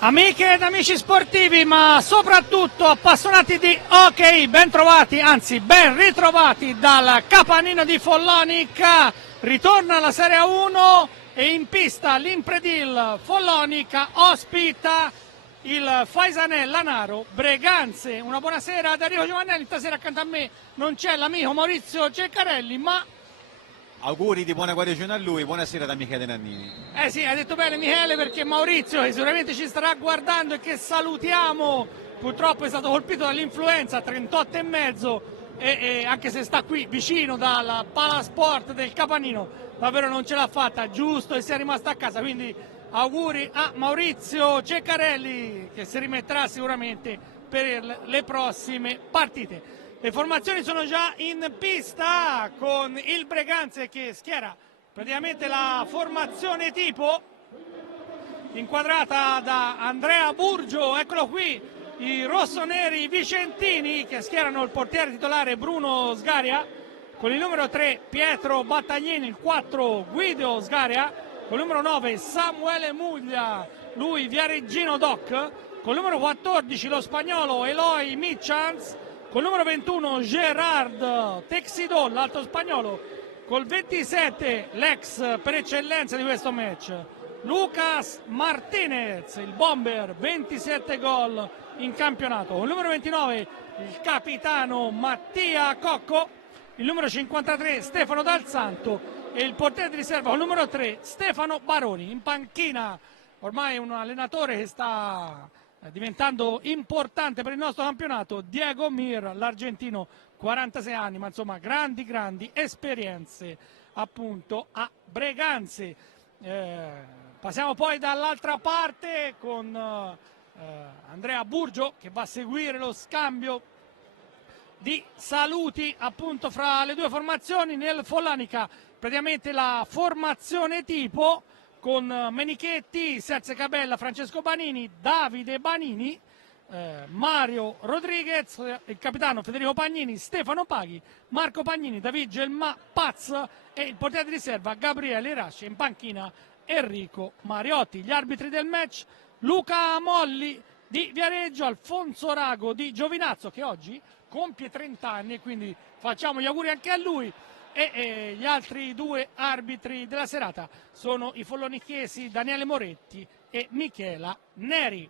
Amiche ed amici sportivi, ma soprattutto appassionati di hockey, ben trovati, anzi ben ritrovati dal Capanino di Follonica. Ritorna la Serie 1 e in pista l'Impredil Follonica ospita il Faisanel Lanaro Breganze. Una buonasera ad Enrico Giovannelli, stasera accanto a me non c'è l'amico Maurizio Ceccarelli, ma... Auguri di buona guarigione a lui, buonasera da Michele Nannini. Sì, hai detto bene Michele, perché Maurizio, che sicuramente ci starà guardando e che salutiamo, purtroppo è stato colpito dall'influenza, 38,5, e anche se sta qui vicino dal Palasport del Capanino, davvero non ce l'ha fatta, giusto, e si è rimasto a casa, quindi auguri a Maurizio Ceccarelli, che si rimetterà sicuramente per le prossime partite. Le formazioni sono già in pista con il Breganze che schiera praticamente la formazione tipo inquadrata da Andrea Burgio. Eccolo qui, i rossoneri vicentini che schierano il portiere titolare Bruno Sgaria, con il numero 3 Pietro Battaglini, il 4 Guido Sgaria, con il numero 9 Samuele Muglia, lui Viareggino Doc, con il numero 14 lo spagnolo Eloy Michans, col numero 21 Gerard Texidol, l'altro spagnolo, col 27 l'ex per eccellenza di questo match Lucas Martinez, il bomber, 27 gol in campionato, col numero 29 il capitano Mattia Cocco, il numero 53 Stefano Dal Santo e il portiere di riserva col numero 3 Stefano Baroni. In panchina ormai un allenatore che sta diventando importante per il nostro campionato, Diego Mir, l'argentino, 46 anni, ma insomma grandi esperienze appunto a Breganze. Passiamo poi dall'altra parte con Andrea Burgio che va a seguire lo scambio di saluti appunto fra le due formazioni. Nel Follonica praticamente la formazione tipo con Menichetti, Serse Cabella, Francesco Banini, Davide Banini, Mario Rodriguez, il capitano Federico Pagnini, Stefano Paghi, Marco Pagnini, David Gelma Paz e il portiere di riserva Gabriele Rasci, in panchina Enrico Mariotti. Gli arbitri del match: Luca Molli di Viareggio, Alfonso Rago di Giovinazzo, che oggi compie 30 anni e quindi facciamo gli auguri anche a lui. E gli altri due arbitri della serata sono i follonichesi Daniele Moretti e Michela Neri.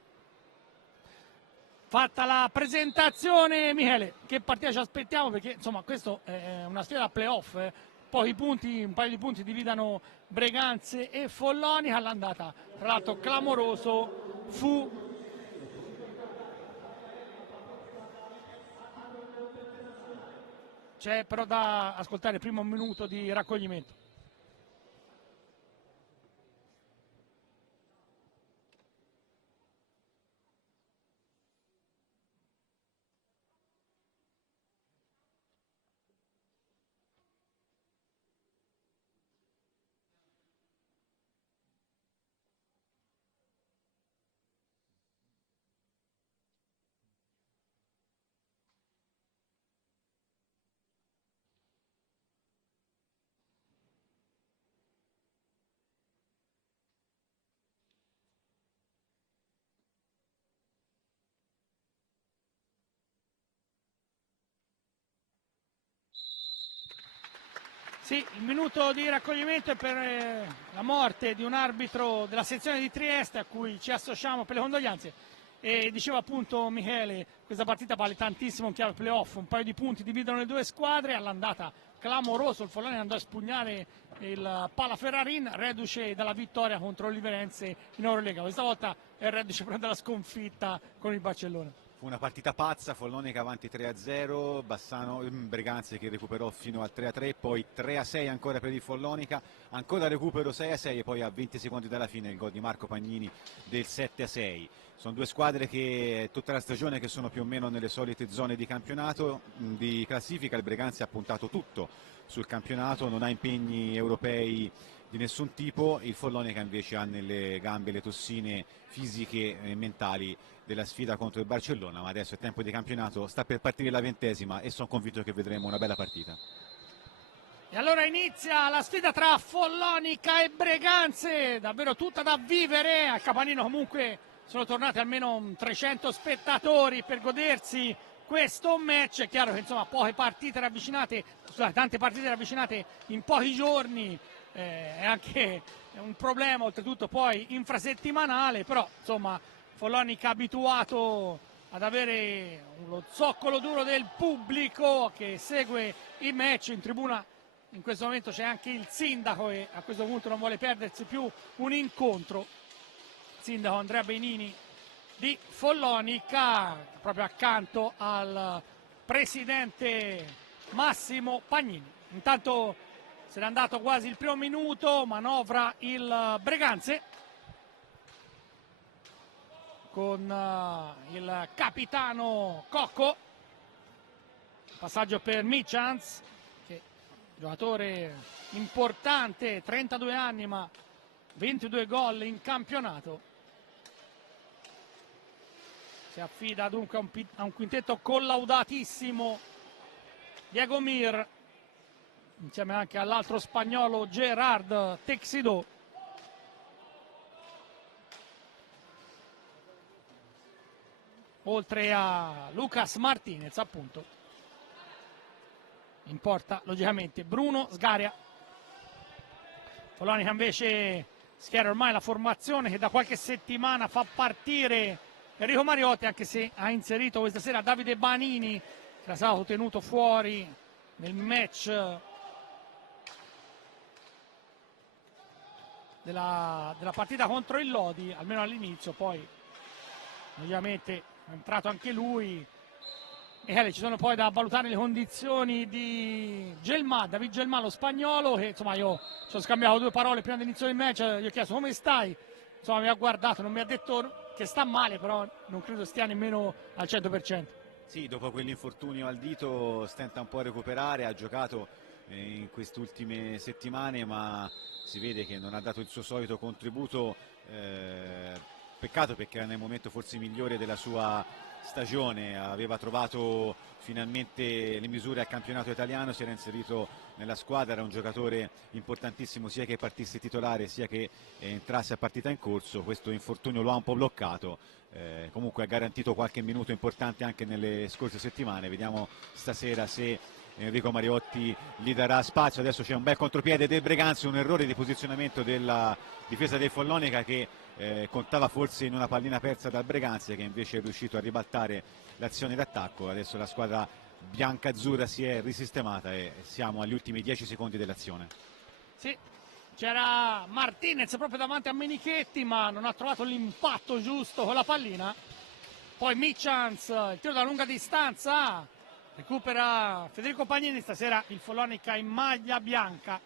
Fatta la presentazione, Michele, che partita ci aspettiamo? Perché insomma questo è una sfida a playoff, poi un paio di punti dividano Breganze e Follonica. All'andata tra l'altro clamoroso fu c'è però da ascoltare il primo minuto di raccoglimento. Sì, il minuto di raccoglimento è per la morte di un arbitro della sezione di Trieste a cui ci associamo per le condoglianze. E diceva appunto Michele, questa partita vale tantissimo in chiave playoff, un paio di punti dividono le due squadre. All'andata clamoroso, il Follonica andò a spugnare il Pala Ferrarin, reduce dalla vittoria contro l'Oliverense in Eurolega. Questa volta è reduce però dalla sconfitta con il Barcellona. Fu una partita pazza, Follonica avanti 3-0, Breganze che recuperò fino al 3-3, poi 3-6 ancora per il Follonica, ancora recupero 6-6 e poi a 20 secondi dalla fine il gol di Marco Pagnini del 7-6. Sono due squadre che tutta la stagione che sono più o meno nelle solite zone di campionato, di classifica. Il Breganze ha puntato tutto sul campionato, non ha impegni europei di nessun tipo, il Follonica invece ha nelle gambe le tossine fisiche e mentali della sfida contro il Barcellona, ma adesso è tempo di campionato, sta per partire la 20ª e sono convinto che vedremo una bella partita. E allora inizia la sfida tra Follonica e Breganze, davvero tutta da vivere. Al Capanino comunque sono tornati almeno 300 spettatori per godersi questo match. È chiaro che insomma tante partite ravvicinate in pochi giorni, è anche un problema, oltretutto poi infrasettimanale, però insomma Follonica abituato ad avere lo zoccolo duro del pubblico che segue i match. In tribuna in questo momento c'è anche il sindaco e a questo punto non vuole perdersi più un incontro. Il sindaco Andrea Benini di Follonica, proprio accanto al presidente Massimo Pagnini. Intanto se n'è andato quasi il primo minuto, manovra il Breganze con il capitano Cocco. Passaggio per Michans, che giocatore importante, 32 anni ma 22 gol in campionato. Si affida dunque a un quintetto collaudatissimo. Diego Mir, insieme anche all'altro spagnolo Gerard Texido. Oltre a Lucas Martinez, appunto. In porta, logicamente, Bruno Sgaria. Follonica invece schiera ormai la formazione che da qualche settimana fa partire Enrico Mariotti, anche se ha inserito questa sera Davide Banini, che era stato tenuto fuori nel match della partita contro il Lodi, almeno all'inizio. Poi ovviamente è entrato anche lui. E ci sono poi da valutare le condizioni di David Gelmà, lo spagnolo, che insomma io ci ho scambiato due parole prima dell'inizio del match, gli ho chiesto come stai, insomma mi ha guardato, non mi ha detto che sta male, però non credo stia nemmeno al 100%. Sì, dopo quell'infortunio al dito stenta un po' a recuperare, ha giocato in queste ultime settimane ma si vede che non ha dato il suo solito contributo, peccato perché era nel momento forse migliore della sua stagione, aveva trovato finalmente le misure al campionato italiano, si era inserito nella squadra, era un giocatore importantissimo sia che partisse titolare sia che entrasse a partita in corso. Questo infortunio lo ha un po' bloccato, comunque ha garantito qualche minuto importante anche nelle scorse settimane. Vediamo stasera se Enrico Mariotti gli darà spazio. Adesso c'è un bel contropiede del Breganze, un errore di posizionamento della difesa del Follonica che contava forse in una pallina persa dal Breganze, che invece è riuscito a ribaltare l'azione d'attacco. Adesso la squadra bianca-azzurra si è risistemata e siamo agli ultimi 10 secondi dell'azione. Sì, c'era Martinez proprio davanti a Menichetti ma non ha trovato l'impatto giusto con la pallina. Poi Michans, il tiro da lunga distanza, recupera Federico Pagnini. Stasera il Follonica in maglia bianca.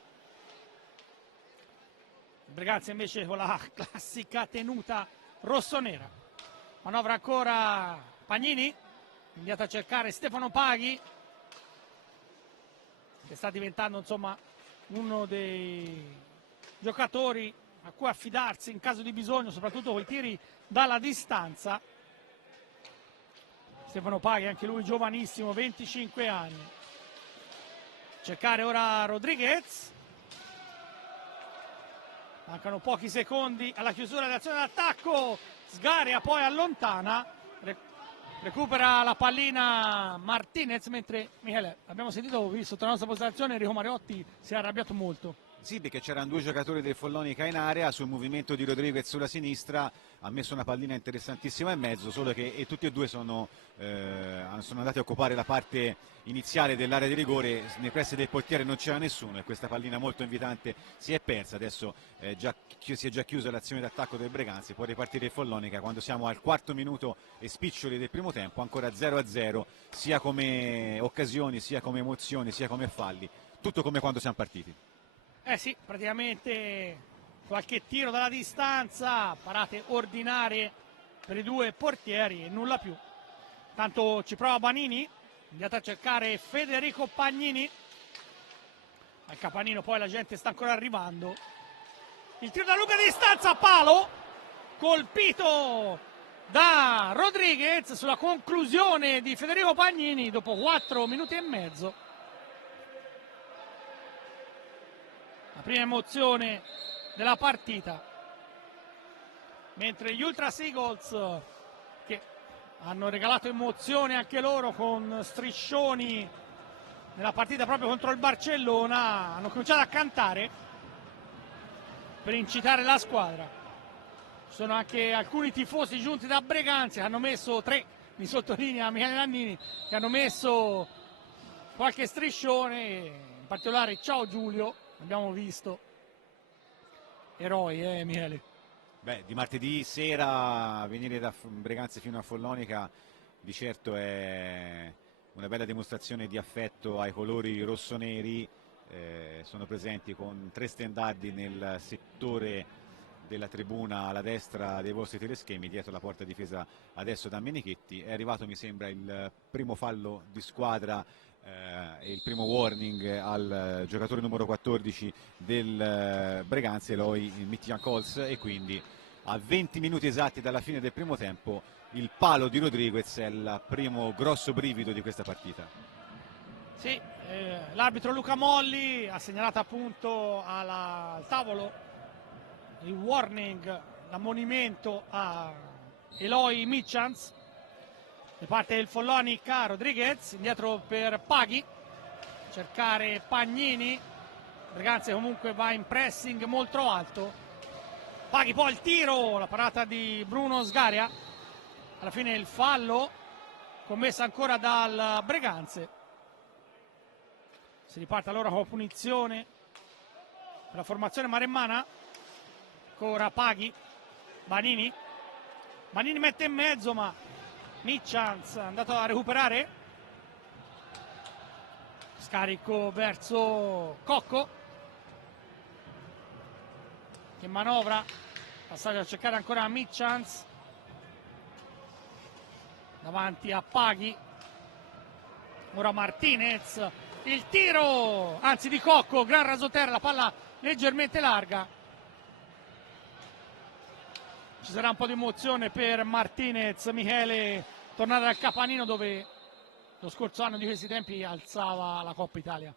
Il Breganze invece con la classica tenuta rossonera. Manovra ancora Pagnini, inviato a cercare Stefano Paghi, che sta diventando insomma uno dei giocatori a cui affidarsi in caso di bisogno, soprattutto con i tiri dalla distanza. Stefano Paghi, anche lui giovanissimo, 25 anni. Cercare ora Rodriguez. Mancano pochi secondi alla chiusura dell'azione d'attacco. Sgaria poi allontana. Recupera la pallina Martinez, mentre Michele, abbiamo sentito, visto sotto la nostra postazione, Enrico Mariotti si è arrabbiato molto. Sì, perché c'erano due giocatori del Follonica in area, sul movimento di Rodriguez sulla sinistra ha messo una pallina interessantissima in mezzo, solo che tutti e due sono andati a occupare la parte iniziale dell'area di rigore. Nei pressi del portiere non c'era nessuno e questa pallina molto invitante si è persa. Adesso si è già chiusa l'azione d'attacco del Breganze, può ripartire il Follonica quando siamo al quarto minuto e spiccioli del primo tempo, ancora 0-0, sia come occasioni, sia come emozioni, sia come falli, tutto come quando siamo partiti. Eh sì, praticamente qualche tiro dalla distanza, parate ordinarie per i due portieri e nulla più. Tanto ci prova Banini, andiate a cercare Federico Pagnini. Al Capanino poi la gente sta ancora arrivando. Il tiro da lunga distanza a palo, colpito da Rodriguez sulla conclusione di Federico Pagnini dopo 4 minuti e mezzo. La prima emozione della partita. mentre gli Ultra Seagulls, che hanno regalato emozione anche loro con striscioni nella partita proprio contro il Barcellona, hanno cominciato a cantare per incitare la squadra. Ci sono anche alcuni tifosi giunti da Breganze che hanno messo 3, mi sottolinea Michele Nannini, che hanno messo qualche striscione, in particolare ciao Giulio, abbiamo visto. Eroi, Michele? Beh, di martedì sera venire da Breganze fino a Follonica di certo è una bella dimostrazione di affetto ai colori rossoneri. Sono presenti con 3 stendardi nel settore della tribuna alla destra dei vostri teleschemi, dietro la porta difesa adesso da Menichetti. È arrivato, mi sembra, il primo fallo di squadra e il primo warning al giocatore numero 14 del Breganze, Eloy Mitjankols, e quindi a 20 minuti esatti dalla fine del primo tempo il palo di Rodriguez è il primo grosso brivido di questa partita. Sì, l'arbitro Luca Molli ha segnalato appunto al tavolo il warning, l'ammonimento a Eloy Mitjans da parte del Follonica. Rodriguez indietro per Paghi, cercare Pagnini. Breganze comunque va in pressing molto alto. Paghi poi il tiro, la parata di Bruno Sgaria, alla fine il fallo commesso ancora dal Breganze. Si riparte allora con punizione per la formazione maremmana. Ancora Paghi, Banini mette in mezzo, ma Mitjans è andato a recuperare. Scarico verso Cocco, che manovra, passaggio a cercare ancora Mitjans davanti a Paghi. Ora Martinez, il tiro, anzi di Cocco, gran rasoterra, la palla leggermente larga. Ci sarà un po' di emozione per Martinez, Michele, tornare al Capanino dove lo scorso anno di questi tempi alzava la Coppa Italia.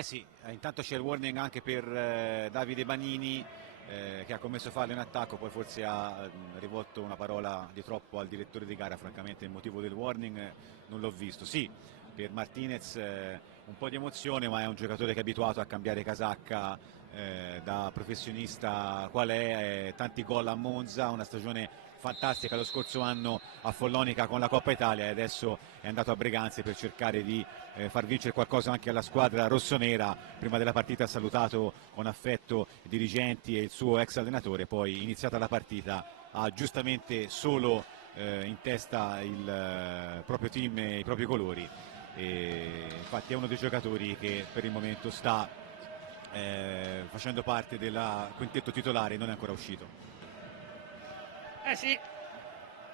Sì, intanto c'è il warning anche per Davide Banini, che ha commesso fallo in attacco, poi forse ha rivolto una parola di troppo al direttore di gara. Francamente il motivo del warning non l'ho visto. Sì, per Martinez un po' di emozione, ma è un giocatore che è abituato a cambiare casacca da professionista qual è, tanti gol a Monza, una stagione fantastica lo scorso anno a Follonica con la Coppa Italia, e adesso è andato a Breganze per cercare di far vincere qualcosa anche alla squadra rossonera. Prima della partita ha salutato con affetto i dirigenti e il suo ex allenatore, poi iniziata la partita ha giustamente solo in testa il proprio team e i propri colori, e infatti è uno dei giocatori che per il momento sta facendo parte del quintetto titolare e non è ancora uscito. Sì,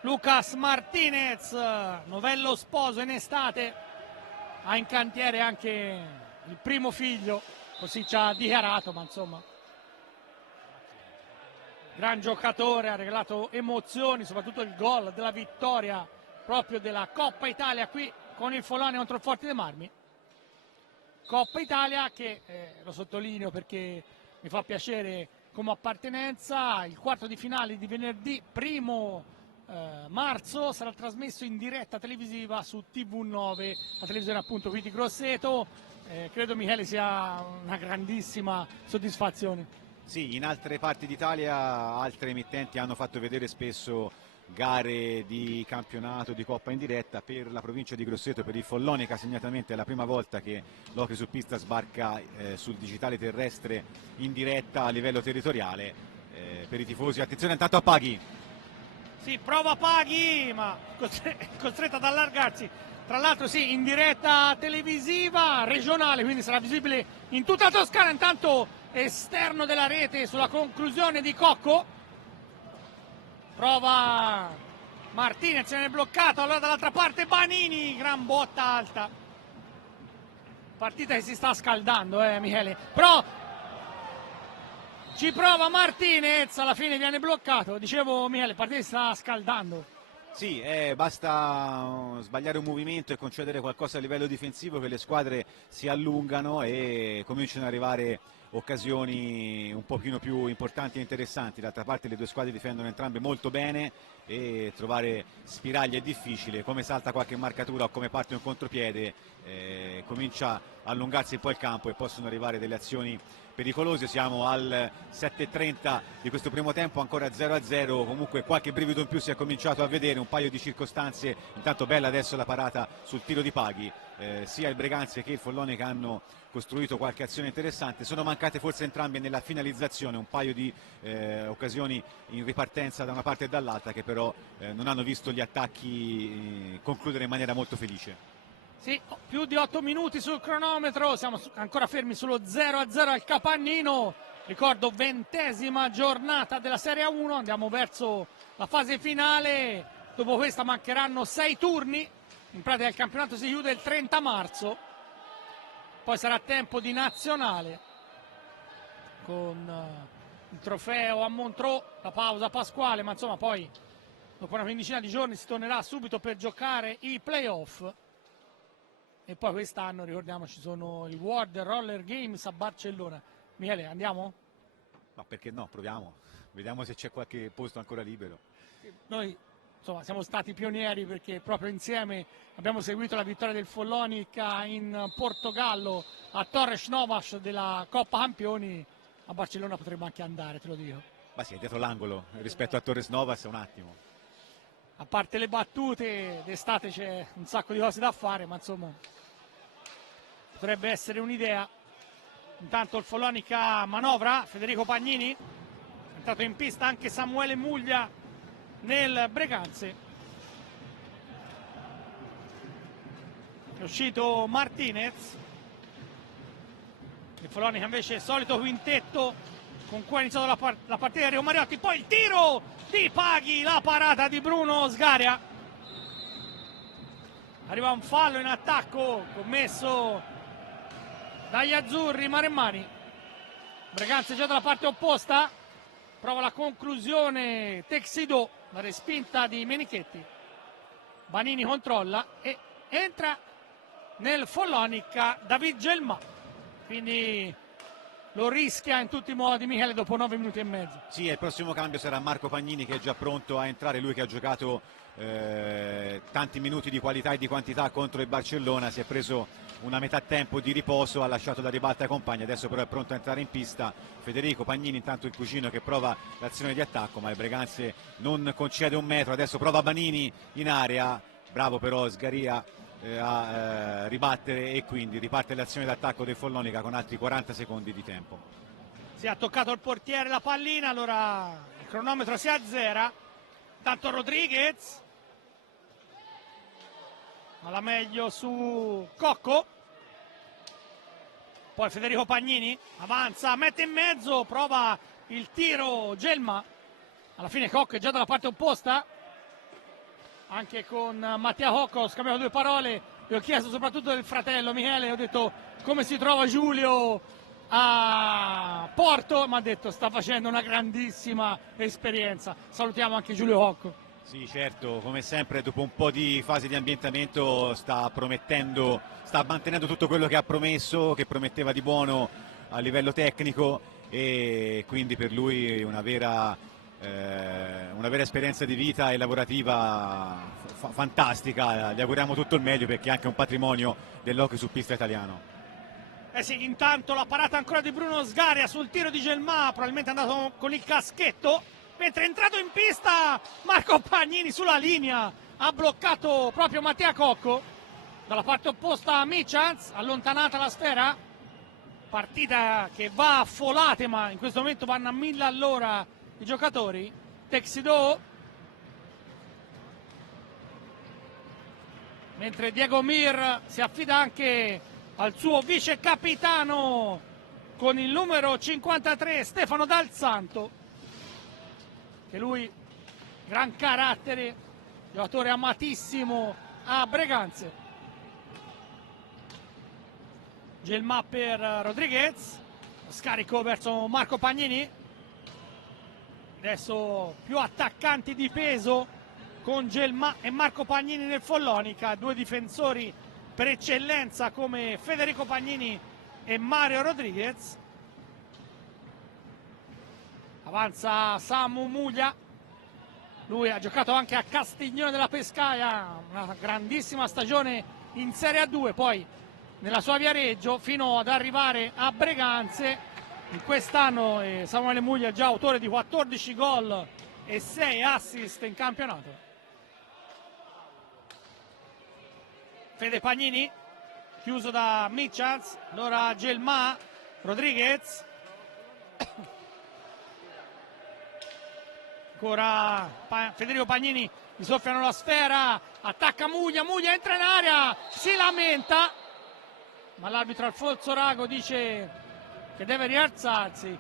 Lucas Martinez, novello sposo in estate, ha in cantiere anche il primo figlio, così ci ha dichiarato, ma insomma gran giocatore, ha regalato emozioni, soprattutto il gol della vittoria proprio della Coppa Italia qui con il Follonia contro il Forte dei Marmi. Coppa Italia che, lo sottolineo perché mi fa piacere come appartenenza, il quarto di finale di venerdì 1 marzo sarà trasmesso in diretta televisiva su TV9, la televisione appunto qui di Grosseto. Credo, Michele, sia una grandissima soddisfazione. Sì, in altre parti d'Italia altre emittenti hanno fatto vedere spesso gare di campionato, di Coppa in diretta. Per la provincia di Grosseto, per il Follonica segnatamente, è la prima volta che l'hockey su pista sbarca sul digitale terrestre in diretta a livello territoriale. Per i tifosi, attenzione intanto a Paghi. Sì, prova Paghi, ma costretto ad allargarsi. Tra l'altro sì, in diretta televisiva regionale, quindi sarà visibile in tutta la Toscana. Intanto esterno della rete sulla conclusione di Cocco. Prova Martinez, se ne è bloccato, allora dall'altra parte Banini, gran botta alta. Partita che si sta scaldando, Michele. Però ci prova Martinez, alla fine viene bloccato. Dicevo, Michele, partita si sta scaldando. Sì, basta sbagliare un movimento e concedere qualcosa a livello difensivo che le squadre si allungano e cominciano ad arrivare occasioni un pochino più importanti e interessanti. D'altra parte le due squadre difendono entrambe molto bene e trovare spiragli è difficile. Come salta qualche marcatura o come parte un contropiede comincia a allungarsi un po' il campo e possono arrivare delle azioni pericolose. Siamo al 7:30 di questo primo tempo, ancora 0-0, comunque qualche brivido in più si è cominciato a vedere, un paio di circostanze. Intanto bella adesso la parata sul tiro di Paghi, sia il Breganze che il Follonica hanno costruito qualche azione interessante, sono mancate forse entrambe nella finalizzazione, un paio di occasioni in ripartenza da una parte e dall'altra che però non hanno visto gli attacchi concludere in maniera molto felice. Sì, più di 8 minuti sul cronometro, siamo ancora fermi sullo 0-0 al Capannino. Ricordo 20ª giornata della Serie A1, andiamo verso la fase finale. Dopo questa mancheranno 6 turni, in pratica il campionato si chiude il 30 marzo. Poi sarà tempo di nazionale con il trofeo a Montreux, la pausa pasquale, ma insomma poi dopo una quindicina di giorni si tornerà subito per giocare i playoff. E poi quest'anno, ricordiamoci, sono i World Roller Games a Barcellona. Michele, andiamo? Ma perché no, proviamo, vediamo se c'è qualche posto ancora libero. Noi insomma siamo stati pionieri perché proprio insieme abbiamo seguito la vittoria del Follonica in Portogallo a Torres Novas della Coppa Campioni. A Barcellona potremmo anche andare, te lo dico. Ma sì, è dietro l'angolo, rispetto a Torres Novas è un attimo. A parte le battute, d'estate c'è un sacco di cose da fare, ma insomma potrebbe essere un'idea. Intanto il Follonica manovra, Federico Pagnini, è entrato in pista anche Samuele Muglia nel Breganze. È uscito Martinez. Il Follonica invece il solito quintetto con cui ha iniziato la partita di Rio Mariotti. Poi il tiro di Paghi, la parata di Bruno Sgaria. Arriva un fallo in attacco commesso dagli azzurri maremmani. Breganze già dalla parte opposta, prova la conclusione Texido, la respinta di Menichetti. Banini controlla e entra nel Follonica David Gelma, quindi lo rischia in tutti i modi Michele dopo 9 minuti e mezzo. Sì, il prossimo cambio sarà Marco Pagnini che è già pronto a entrare, lui che ha giocato tanti minuti di qualità e di quantità contro il Barcellona, si è preso una metà tempo di riposo, ha lasciato la ribalta ai compagni, adesso però è pronto a entrare in pista. Federico Pagnini, intanto il cugino che prova l'azione di attacco, ma il Breganze non concede un metro, adesso prova Banini in area, bravo però Sgaria a ribattere e quindi riparte l'azione d'attacco del Follonica con altri 40 secondi di tempo. Si è toccato il portiere la pallina, allora il cronometro si azzera. Tanto Rodriguez alla meglio su Cocco, poi Federico Pagnini avanza, mette in mezzo, prova il tiro Gelma, alla fine Cocco è già dalla parte opposta. Anche con Mattia Cocco ho scambiato due parole, gli ho chiesto soprattutto del fratello Michele, ho detto come si trova Giulio a Porto, mi ha detto sta facendo una grandissima esperienza. Salutiamo anche Giulio Cocco. Sì, certo, come sempre dopo un po' di fase di ambientamento sta mantenendo tutto quello che ha promesso, che prometteva di buono a livello tecnico, e quindi per lui una vera esperienza di vita e lavorativa fantastica. Gli auguriamo tutto il meglio perché è anche un patrimonio dell'hockey su pista italiano. Eh sì, intanto la parata ancora di Bruno Sgaria sul tiro di Gelma, probabilmente è andato con il caschetto, mentre è entrato in pista Marco Pagnini sulla linea, ha bloccato proprio Mattia Cocco. Dalla parte opposta Michans, allontanata la sfera, partita che va a folate, ma in questo momento vanno a 1000 all'ora i giocatori. Texido, mentre Diego Mir si affida anche al suo vice capitano con il numero 53 Stefano Dal Santo, che lui gran carattere, giocatore amatissimo a Breganze. Gelma per Rodriguez, scarico verso Marco Pagnini, adesso più attaccanti di peso con Gelma e Marco Pagnini nel Follonica, due difensori per eccellenza come Federico Pagnini e Mario Rodriguez. Avanza Samu Muglia, lui ha giocato anche a Castiglione della Pescaia, una grandissima stagione in Serie A2, poi nella sua Viareggio fino ad arrivare a Breganze. In quest'anno Samuele Muglia è già autore di 14 gol e 6 assist in campionato. Fede Pagnini, chiuso da Michels, allora Gelma, Rodriguez, ancora Federico Pagnini, gli soffiano la sfera, attacca Muglia, Muglia entra in area, si lamenta, ma l'arbitro Alfonso Rago dice che deve rialzarsi.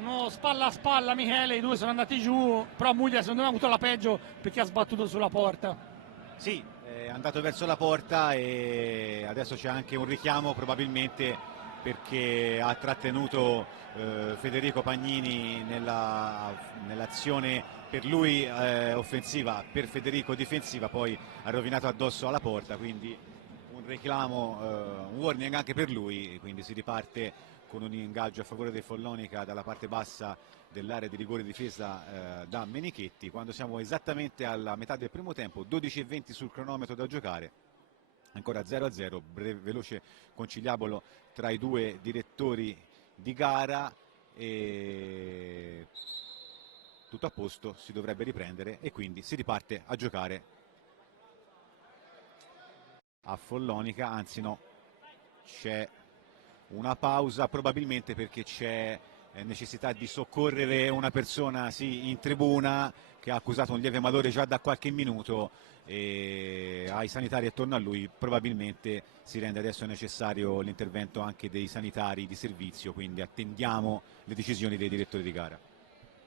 Uno spalla a spalla Michele, i due sono andati giù, però Muglia secondo me ha avuto la peggio perché ha sbattuto sulla porta. Sì, è andato verso la porta e adesso c'è anche un richiamo probabilmente perché ha trattenuto Federico Pagnini nell'azione per lui offensiva, per Federico difensiva, poi ha rovinato addosso alla porta, quindi un reclamo, un warning anche per lui, quindi si riparte con un ingaggio a favore del Follonica dalla parte bassa dell'area di rigore difesa da Menichetti, quando siamo esattamente alla metà del primo tempo, 12:20 sul cronometro da giocare, ancora 0-0, veloce conciliabolo tra i due direttori di gara e tutto a posto, si dovrebbe riprendere e quindi si riparte a giocare a Follonica, anzi no, c'è una pausa probabilmente perché c'è necessità di soccorrere una persona in tribuna che ha accusato un lieve malore già da qualche minuto e ai sanitari attorno a lui probabilmente si rende adesso necessario l'intervento anche dei sanitari di servizio, quindi attendiamo le decisioni dei direttori di gara.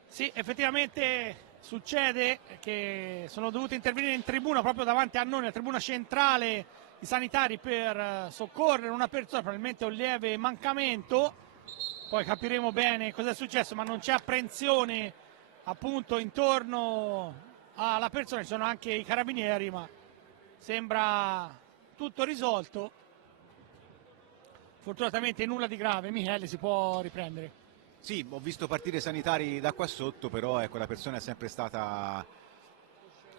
Sì, effettivamente succede che sono dovuti intervenire in tribuna proprio davanti a noi, nella tribuna centrale, i sanitari per soccorrere una persona, probabilmente un lieve mancamento, poi capiremo bene cosa è successo, ma non c'è apprensione appunto intorno alla persona, ci sono anche i carabinieri, ma sembra tutto risolto. Fortunatamente nulla di grave, Michele si può riprendere. Sì, ho visto partire sanitari da qua sotto, però ecco, la persona è sempre stata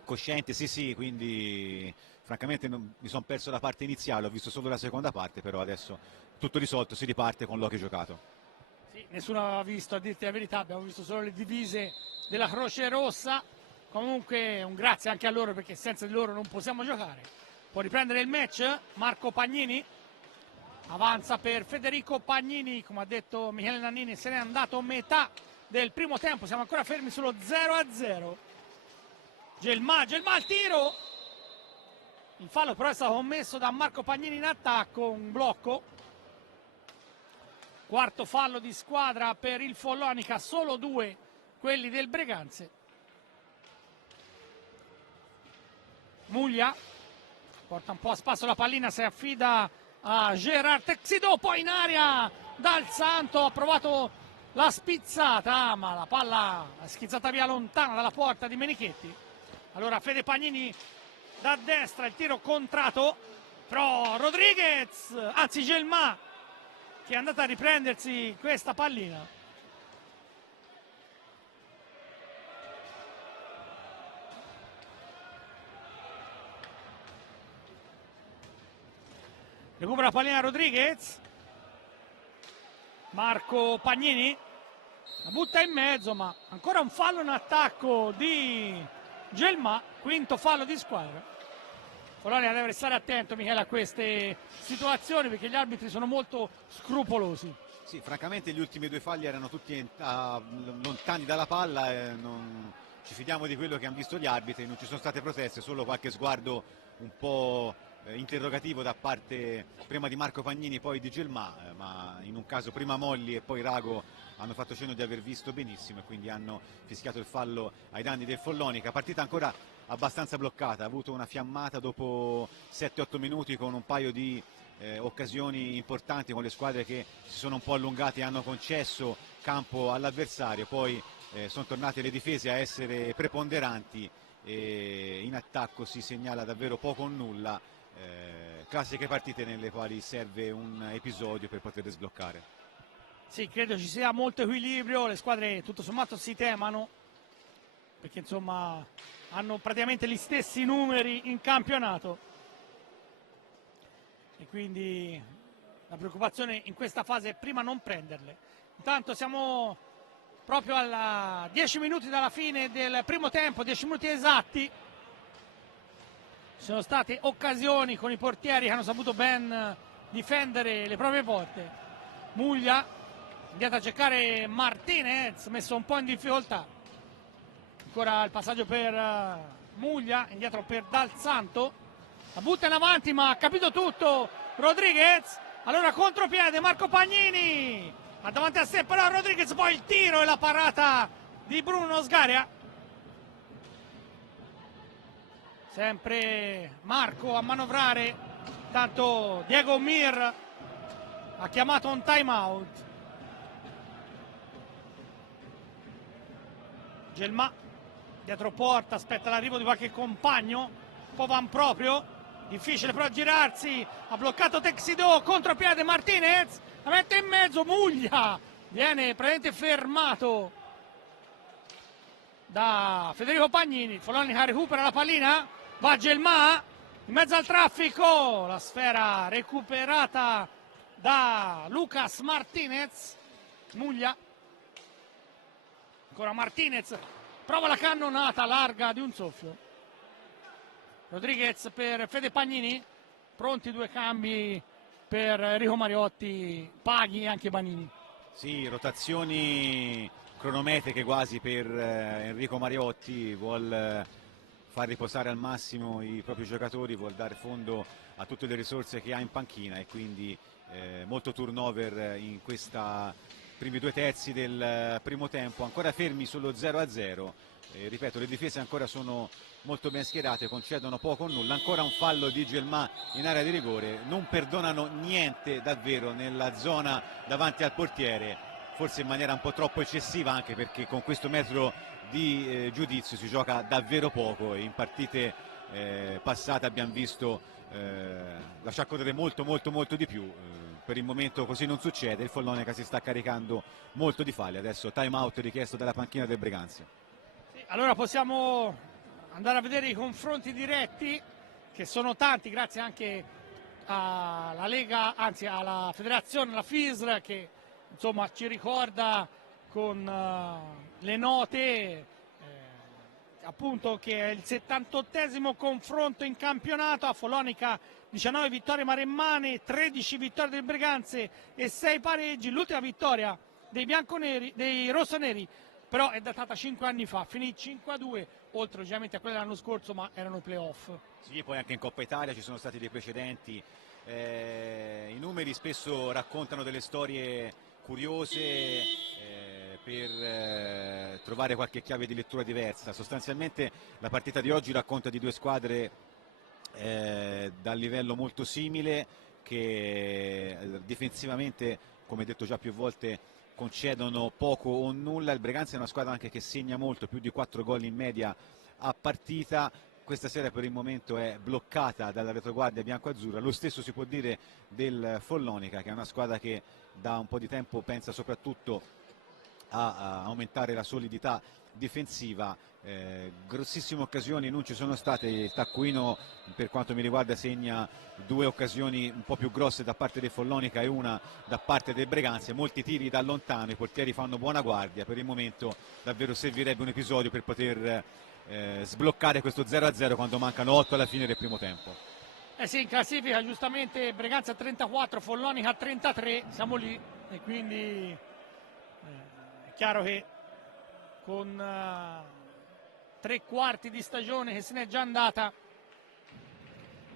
cosciente, sì, quindi francamente mi sono perso la parte iniziale, ho visto solo la seconda parte, però adesso tutto risolto, si riparte con l'occhio giocato. Sì, nessuno aveva visto, a dirti la verità, abbiamo visto solo le divise della Croce Rossa, comunque un grazie anche a loro perché senza di loro non possiamo giocare. Può riprendere il match Marco Pagnini, avanza per Federico Pagnini, come ha detto Michele Nannini se n'è andato metà del primo tempo, siamo ancora fermi sullo 0-0. Gelma al tiro, il fallo però è stato commesso da Marco Pagnini in attacco, un blocco. Quarto fallo di squadra per il Follonica, solo 2 quelli del Breganze. Muglia porta un po' a spasso la pallina, si affida a Gerard Texido, poi in aria Dal Santo, ha provato la spizzata, ma la palla è schizzata via lontana dalla porta di Menichetti. Allora Fede Pagnini da destra, il tiro contrato, però Rodriguez, anzi Gelma, che è andata a riprendersi questa pallina. Recupera la pallina Rodriguez, Marco Pagnini la butta in mezzo, ma ancora un fallo in attacco di Gelma, quinto fallo di squadra. Follonica deve stare attento, Michele, a queste situazioni perché gli arbitri sono molto scrupolosi. Sì, francamente gli ultimi 2 falli erano tutti lontani dalla palla, non ci fidiamo di quello che hanno visto gli arbitri, non ci sono state proteste, solo qualche sguardo un po' interrogativo da parte prima di Marco Pagnini poi di Gelma, ma in un caso prima Molli e poi Rago hanno fatto cenno di aver visto benissimo e quindi hanno fischiato il fallo ai danni del Follonica. Partita ancora abbastanza bloccata, ha avuto una fiammata dopo 7-8 minuti con un paio di occasioni importanti con le squadre che si sono un po' allungate e hanno concesso campo all'avversario, poi sono tornate le difese a essere preponderanti e in attacco si segnala davvero poco o nulla, classiche partite nelle quali serve un episodio per poter sbloccare. Sì, credo ci sia molto equilibrio, le squadre tutto sommato si temano, perché insomma hanno praticamente gli stessi numeri in campionato e quindi la preoccupazione in questa fase è prima non prenderle. Intanto siamo proprio a 10 minuti dalla fine del primo tempo, 10 minuti esatti. Ci sono state occasioni con i portieri che hanno saputo ben difendere le proprie porte. Muglia, andiamo a cercare Martinez, messo un po' in difficoltà. Ancora il passaggio per Muglia, indietro per Dal Santo. La butta in avanti ma ha capito tutto Rodriguez. Allora contropiede Marco Pagnini. Ha davanti a sé però Rodriguez, poi il tiro e la parata di Bruno Sgaria. Sempre Marco a manovrare. Tanto Diego Mir ha chiamato un time out. Gelmà dietro porta, aspetta l'arrivo di qualche compagno, un po' van proprio, difficile però girarsi, ha bloccato Texido, contropiede Martinez, la mette in mezzo, Muglia viene praticamente fermato da Federico Pagnini. Follonica recupera la pallina, va Gelmà in mezzo al traffico, la sfera recuperata da Lucas Martinez. Muglia, ancora Martinez, prova la cannonata larga di un soffio. Rodriguez per Fede Pagnini, pronti due cambi per Enrico Mariotti, Paghi e anche Banini. Sì, rotazioni cronometriche quasi per Enrico Mariotti, vuol far riposare al massimo i propri giocatori, vuol dare fondo a tutte le risorse che ha in panchina e quindi molto turnover in questa primi due terzi del primo tempo, ancora fermi sullo 0-0. Ripeto, le difese ancora sono molto ben schierate, concedono poco o nulla, ancora un fallo di Gelmà in area di rigore, non perdonano niente davvero nella zona davanti al portiere, forse in maniera un po' troppo eccessiva, anche perché con questo metro di giudizio si gioca davvero poco e in partite passate abbiamo visto lasciar correre molto di più. Per il momento così non succede, il Follonica si sta caricando molto di falli, adesso time out richiesto dalla panchina del Breganze. Sì, allora possiamo andare a vedere i confronti diretti, che sono tanti grazie anche alla Lega, anzi alla federazione, alla FISR, che insomma ci ricorda con le note appunto che è il 78esimo confronto in campionato. A Follonica 19 vittorie maremmane, 13 vittorie del Breganze e 6 pareggi. L'ultima vittoria dei bianconeri, dei rossoneri, però è datata 5 anni fa, finì 5-2, oltre ovviamente a quella dell'anno scorso, ma erano i playoff. Sì, poi anche in Coppa Italia ci sono stati dei precedenti, i numeri spesso raccontano delle storie curiose per trovare qualche chiave di lettura diversa. Sostanzialmente la partita di oggi racconta di due squadre dal livello molto simile che difensivamente, come detto già più volte, concedono poco o nulla. Il Breganze è una squadra anche che segna molto, più di 4 gol in media a partita. Questa sera per il momento è bloccata dalla retroguardia bianco-azzurra, lo stesso si può dire del Follonica, che è una squadra che da un po' di tempo pensa soprattutto a aumentare la solidità difensiva. Grossissime occasioni non ci sono state, il taccuino per quanto mi riguarda segna 2 occasioni un po' più grosse da parte del Follonica e una da parte del Breganze, molti tiri da lontano, i portieri fanno buona guardia, per il momento davvero servirebbe un episodio per poter sbloccare questo 0-0 quando mancano 8 alla fine del primo tempo. Sì, in classifica giustamente Breganze a 34, Follonica a 33, siamo lì e quindi è chiaro che con 3 quarti di stagione che se n'è già andata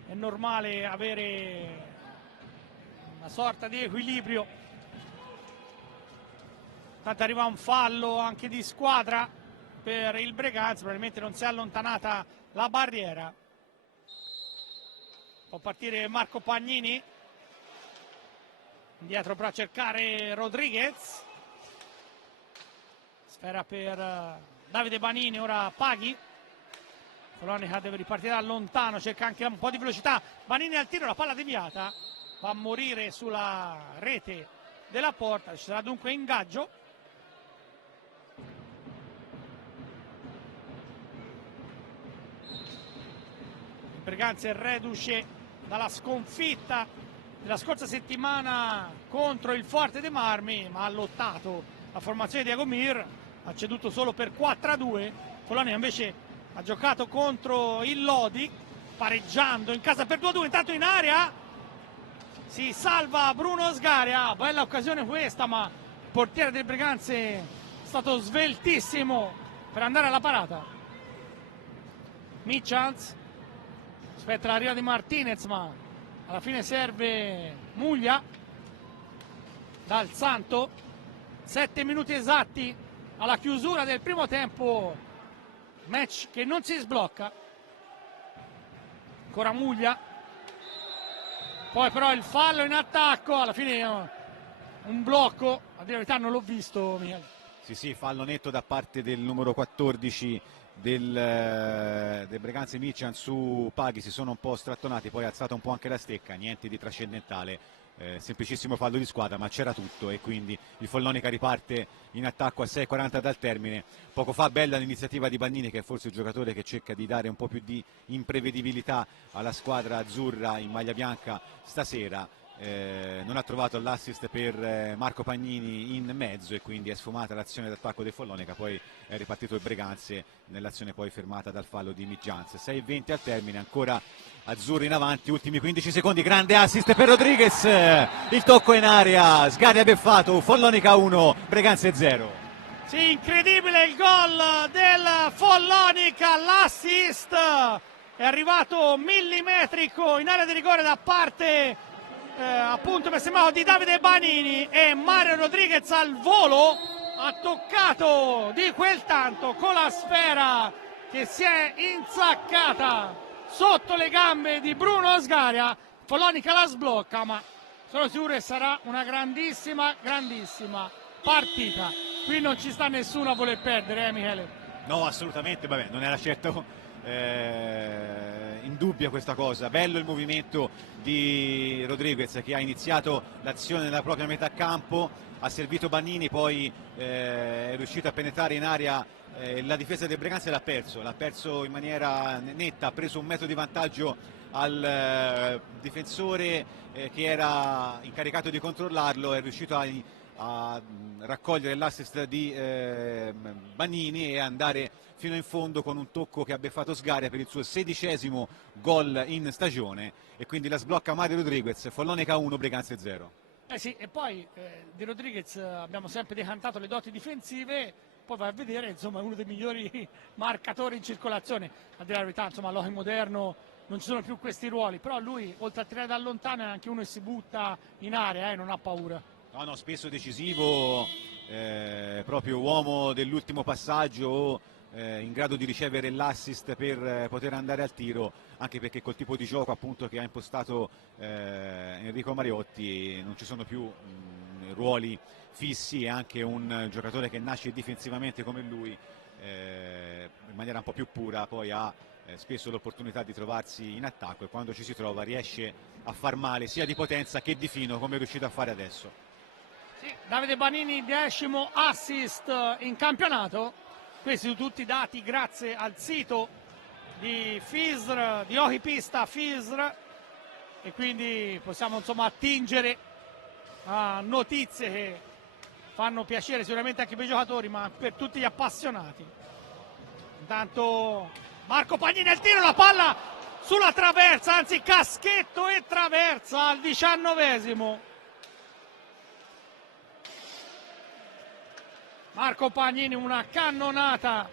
è normale avere una sorta di equilibrio. Tanto arriva un fallo anche di squadra per il Breganze, probabilmente non si è allontanata la barriera. Può partire Marco Pagnini, indietro per cercare Rodriguez, sfera per Davide Banini, ora Paghi. Follonica deve ripartire da lontano, cerca anche un po' di velocità, Banini al tiro, la palla deviata, va a morire sulla rete della porta. Ci sarà dunque ingaggio. Il Breganze è reduce dalla sconfitta della scorsa settimana contro il Forte dei Marmi, ma ha lottato la formazione di Agomir, ha ceduto solo per 4-2. Follonica invece ha giocato contro il Lodi, pareggiando in casa per 2-2. Intanto in area si salva Bruno Sgaria, bella occasione questa, ma il portiere del Breganze è stato sveltissimo per andare alla parata. Michans aspetta l'arrivo di Martinez, ma alla fine serve Muglia dal Santo. 7 minuti esatti alla chiusura del primo tempo, match che non si sblocca. Ancora Muglia, poi però il fallo in attacco, alla fine un blocco, a dire la verità non l'ho visto, Michele. Sì, fallo netto da parte del numero 14 del Breganze. Miccian su Paghi si sono un po' strattonati, poi ha alzato un po' anche la stecca, niente di trascendentale, semplicissimo fallo di squadra, ma c'era tutto e quindi il Follonica riparte in attacco a 6:40 dal termine. Poco fa bella l'iniziativa di Bannini, che è forse il giocatore che cerca di dare un po' più di imprevedibilità alla squadra azzurra in maglia bianca stasera. Non ha trovato l'assist per Marco Pagnini in mezzo e quindi è sfumata l'azione d'attacco del Follonica, poi è ripartito il Breganze nell'azione poi fermata dal fallo di Migianz. 6:20 al termine, ancora azzurri in avanti, ultimi 15 secondi, grande assist per Rodriguez, il tocco in area, Sgaria beffato, Follonica 1, Breganze 0. Sì, incredibile il gol del Follonica, l'assist è arrivato millimetrico in area di rigore da parte appunto mi sembrava di Davide Banini, e Mario Rodriguez al volo ha toccato di quel tanto con la sfera che si è insaccata sotto le gambe di Bruno Sgaria. Follonica la sblocca, ma sono sicuro che sarà una grandissima partita. Qui non ci sta nessuno a voler perdere, Michele? No, assolutamente, vabbè, non era certo indubbia questa cosa. Bello il movimento di Rodriguez, che ha iniziato l'azione nella propria metà campo, ha servito Bannini, poi è riuscito a penetrare in area, la difesa del Breganze l'ha perso in maniera netta, ha preso un metro di vantaggio al difensore che era incaricato di controllarlo, è riuscito a raccogliere l'assist di Bannini e andare fino in fondo con un tocco che ha beffato Sgaria per il suo 16° gol in stagione, e quindi la sblocca Mario Rodriguez. Follonica 1, Breganze 0. Sì, e poi di Rodriguez abbiamo sempre decantato le doti difensive, poi vai a vedere, insomma, è uno dei migliori marcatori in circolazione. A dire la verità, insomma, all'occhio moderno non ci sono più questi ruoli, però lui oltre a tirare da lontano è anche uno che si butta in area e non ha paura. No, spesso decisivo, proprio uomo dell'ultimo passaggio, in grado di ricevere l'assist per poter andare al tiro, anche perché col tipo di gioco appunto che ha impostato Enrico Mariotti non ci sono più ruoli fissi, e anche un giocatore che nasce difensivamente come lui in maniera un po' più pura poi ha spesso l'opportunità di trovarsi in attacco, e quando ci si trova riesce a far male sia di potenza che di fino, come è riuscito a fare adesso. Sì, Davide Banini, 10° assist in campionato. Questi sono tutti dati grazie al sito di FISR, di Ohipista FISR, e quindi possiamo insomma attingere a notizie che fanno piacere sicuramente anche per i giocatori, ma per tutti gli appassionati. Intanto Marco Pagnini al tiro, la palla sulla traversa, anzi caschetto e traversa al 19°. Marco Pagnini, una cannonata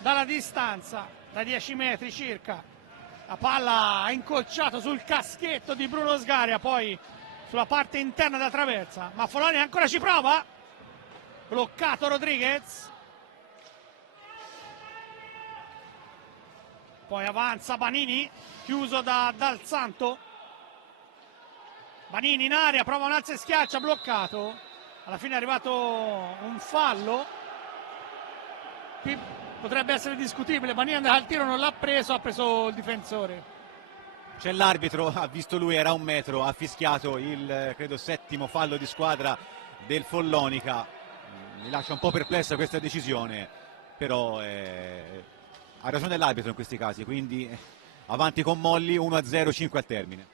dalla distanza, da 10 metri circa. La palla ha incocciato sul caschetto di Bruno Sgaria, poi sulla parte interna della traversa. Ma Follonica ancora ci prova. Bloccato Rodriguez. Poi avanza Banini, chiuso dal Santo. Banini in area, prova un alzo e schiaccia, bloccato. Alla fine è arrivato un fallo, qui potrebbe essere discutibile. Banini è andato al tiro, non l'ha preso, ha preso il difensore. c'è l'arbitro, ha visto lui, era 1 metro, ha fischiato il credo 7° fallo di squadra del Follonica. Mi lascia un po' perplessa questa decisione, però ha ragione l'arbitro in questi casi, quindi avanti con Molli, 1-0, 5 al termine.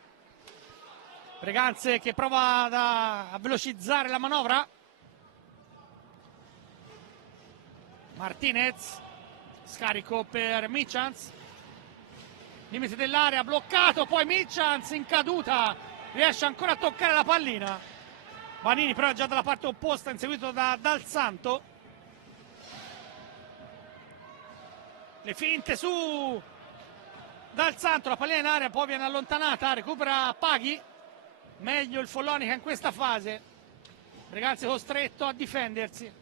Breganze che prova a velocizzare la manovra. Martinez, scarico per Michans, limite dell'area, bloccato, poi Michans in caduta, riesce ancora a toccare la pallina. Vanini però è già dalla parte opposta, inseguito da Dal Santo. Le finte su Dal Santo, la pallina in area, poi viene allontanata, recupera Paghi. Meglio il Follonica in questa fase. Breganze costretto a difendersi.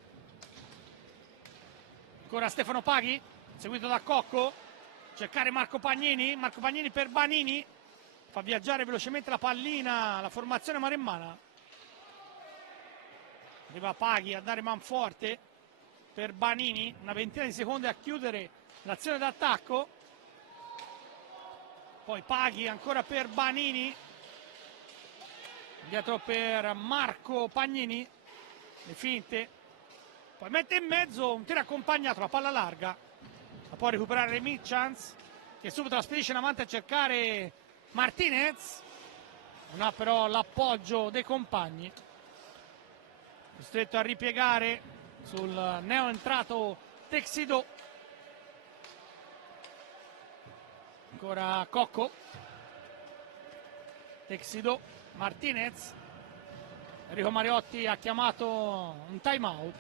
Ancora Stefano Paghi, seguito da Cocco. Cercare Marco Pagnini per Banini. Fa viaggiare velocemente la pallina, la formazione maremmana. Arriva Paghi a dare manforte per Banini. Una ventina di secondi a chiudere l'azione d'attacco. Poi Paghi ancora per Banini. Dietro per Marco Pagnini, le finte, poi mette in mezzo un tiro accompagnato, la palla larga, la può recuperare Michans che subito la spedisce in avanti a cercare Martinez, non ha però l'appoggio dei compagni, costretto a ripiegare sul neo entrato Texido. Ancora Cocco, Texido, Martinez, Enrico Mariotti ha chiamato un time out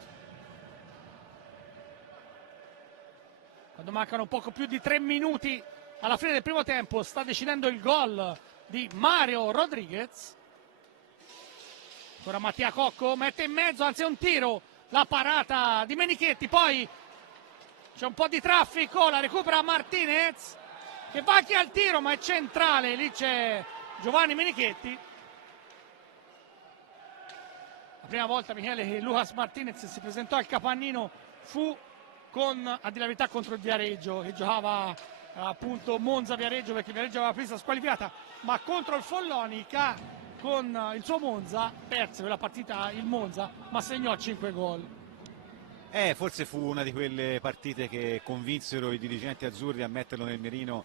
quando mancano poco più di 3 minuti alla fine del primo tempo. Sta decidendo il gol di Mario Rodriguez. Ancora Mattia Cocco, mette in mezzo, anzi è un tiro, la parata di Menichetti, poi c'è un po' di traffico, la recupera Martinez che va anche al tiro ma è centrale, lì c'è Giovanni Menichetti. La prima volta, Michele, che Lucas Martinez si presentò al Capannino fu con, a dire la verità, contro il Viareggio, che giocava appunto Monza-Viareggio, perché Viareggio aveva presa squalificata, ma contro il Follonica con il suo Monza perse quella partita il Monza, ma segnò 5 gol. Forse fu una di quelle partite che convinsero i dirigenti azzurri a metterlo nel mirino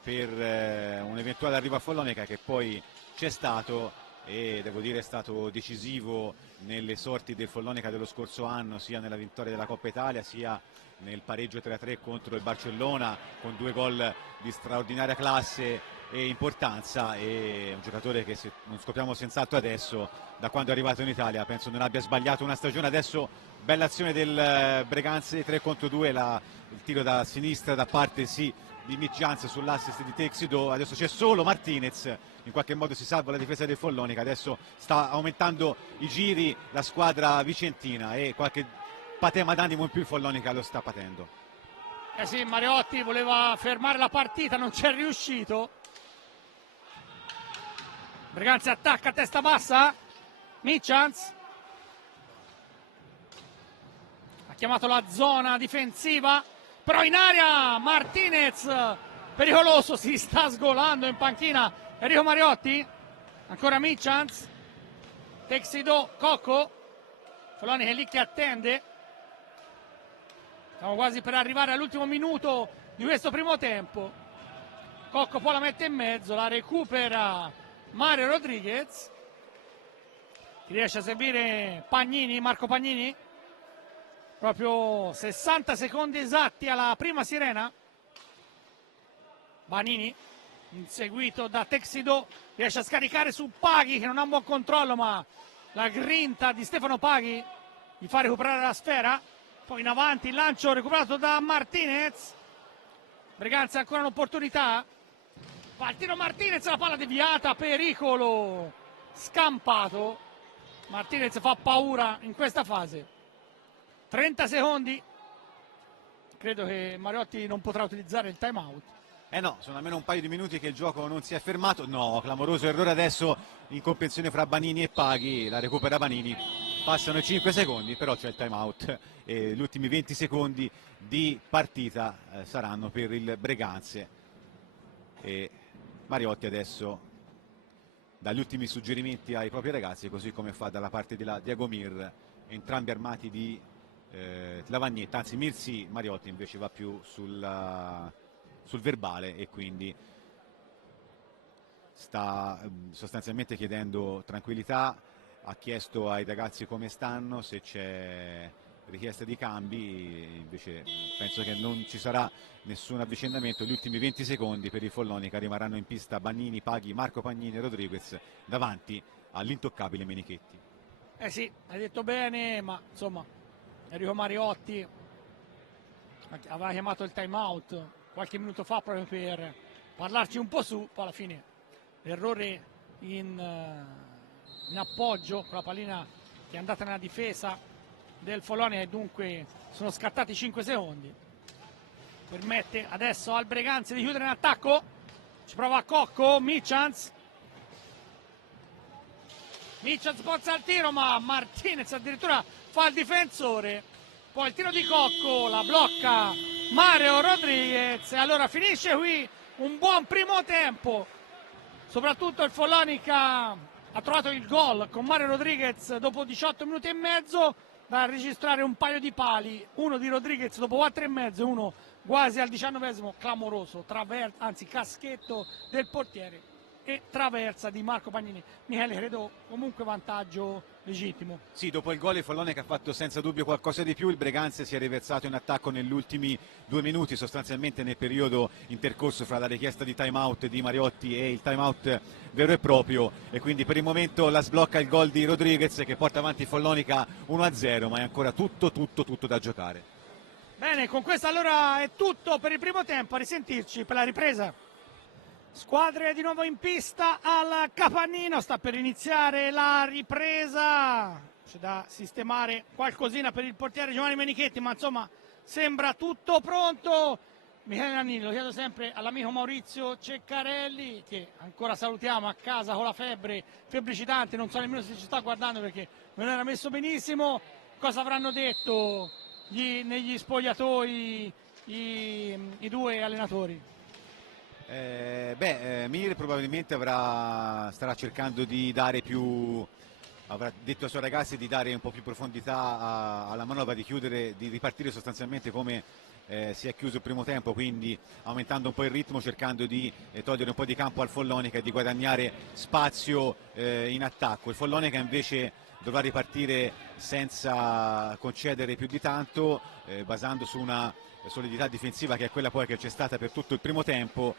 per un eventuale arrivo a Follonica, che poi c'è stato, e devo dire è stato decisivo nelle sorti del Follonica dello scorso anno, sia nella vittoria della Coppa Italia sia nel pareggio 3-3 contro il Barcellona, con 2 gol di straordinaria classe e importanza, e un giocatore che, se non scopriamo senz'altro adesso, da quando è arrivato in Italia penso non abbia sbagliato una stagione. Adesso bella azione del Breganze, 3 contro 2, il tiro da sinistra da parte di Michans sull'assist di Texido. Adesso c'è solo Martinez, in qualche modo si salva la difesa del Follonica, adesso sta aumentando i giri la squadra vicentina e qualche patema d'animo in più il Follonica lo sta patendo. Sì, Mariotti voleva fermare la partita, non c'è riuscito. Breganze attacca a testa bassa, Michans ha chiamato la zona difensiva, però in area Martinez, pericoloso, si sta sgolando in panchina Enrico Mariotti. Ancora Michans, Texido, Cocco, Follonica è lì che attende. Siamo quasi per arrivare all'ultimo minuto di questo primo tempo. Cocco poi la mette in mezzo, la recupera Mario Rodriguez, che riesce a servire Pagnini, Marco Pagnini. Proprio 60 secondi esatti alla prima sirena. Banini, inseguito da Texido, riesce a scaricare su Paghi, che non ha un buon controllo, ma la grinta di Stefano Paghi gli fa recuperare la sfera. Poi in avanti il lancio recuperato da Martinez. Breganze ancora un'opportunità. Fa il tiro Martinez, la palla deviata, pericolo scampato. Martinez fa paura in questa fase. 30 secondi. Credo che Mariotti non potrà utilizzare il time out. No, sono almeno un paio di minuti che il gioco non si è fermato. No, clamoroso errore adesso in comprensione fra Banini e Paghi, la recupera Banini. Passano i 5 secondi, però c'è il time out e gli ultimi 20 secondi di partita saranno per il Breganze. Mariotti adesso dagli ultimi suggerimenti ai propri ragazzi, così come fa dalla parte di là Diagomir, entrambi armati di lavagnetta, anzi Mirsi Mariotti invece va più sul verbale e quindi sta sostanzialmente chiedendo tranquillità, ha chiesto ai ragazzi come stanno, se c'è richiesta di cambi, invece penso che non ci sarà nessun avvicendamento. Gli ultimi 20 secondi per i Follonica, rimarranno in pista Bannini, Paghi, Marco Pagnini e Rodriguez davanti all'intoccabile Menichetti. Eh sì, hai detto bene, ma insomma Enrico Mariotti aveva chiamato il time out qualche minuto fa proprio per parlarci un po' su, poi alla fine l'errore in appoggio con la pallina che è andata nella difesa del Follonia e dunque sono scattati 5 secondi. Permette adesso al Breganze di chiudere in attacco, ci prova Cocco, Michans pozza il tiro, ma Martinez addirittura fa il difensore, poi il tiro di Cocco la blocca Mario Rodriguez e allora finisce qui un buon primo tempo. Soprattutto il Follonica ha trovato il gol con Mario Rodriguez dopo 18 minuti e mezzo, da registrare un paio di pali, uno di Rodriguez dopo 4 e mezzo, uno quasi al 19esimo, clamoroso, anzi caschetto del portiere e traversa di Marco Pagnini. Michele, credo comunque vantaggio legittimo. Sì, dopo il gol il Follonica ha fatto senza dubbio qualcosa di più, il Breganze si è riversato in attacco negli ultimi 2 minuti, sostanzialmente nel periodo intercorso fra la richiesta di time out di Mariotti e il time out vero e proprio, e quindi per il momento la sblocca il gol di Rodriguez che porta avanti il Follonica 1-0, ma è ancora tutto da giocare. Bene, con questo allora è tutto per il primo tempo, a risentirci per la ripresa. Squadre di nuovo in pista al Capannino, sta per iniziare la ripresa, c'è da sistemare qualcosina per il portiere Giovanni Menichetti, ma insomma sembra tutto pronto. Michele Nannini, lo chiedo sempre all'amico Maurizio Ceccarelli, che ancora salutiamo a casa con la febbre febbricitante, non so nemmeno se ci sta guardando perché non era messo benissimo. Cosa avranno detto negli spogliatoi i due allenatori? Mir probabilmente starà cercando di dare avrà detto ai suoi ragazzi di dare un po' più profondità alla manovra, di chiudere, di ripartire sostanzialmente come si è chiuso il primo tempo, quindi aumentando un po' il ritmo, cercando di togliere un po' di campo al Follonica e di guadagnare spazio in attacco. Il Follonica invece dovrà ripartire senza concedere più di tanto, basando su una solidità difensiva che è quella poi che c'è stata per tutto il primo tempo,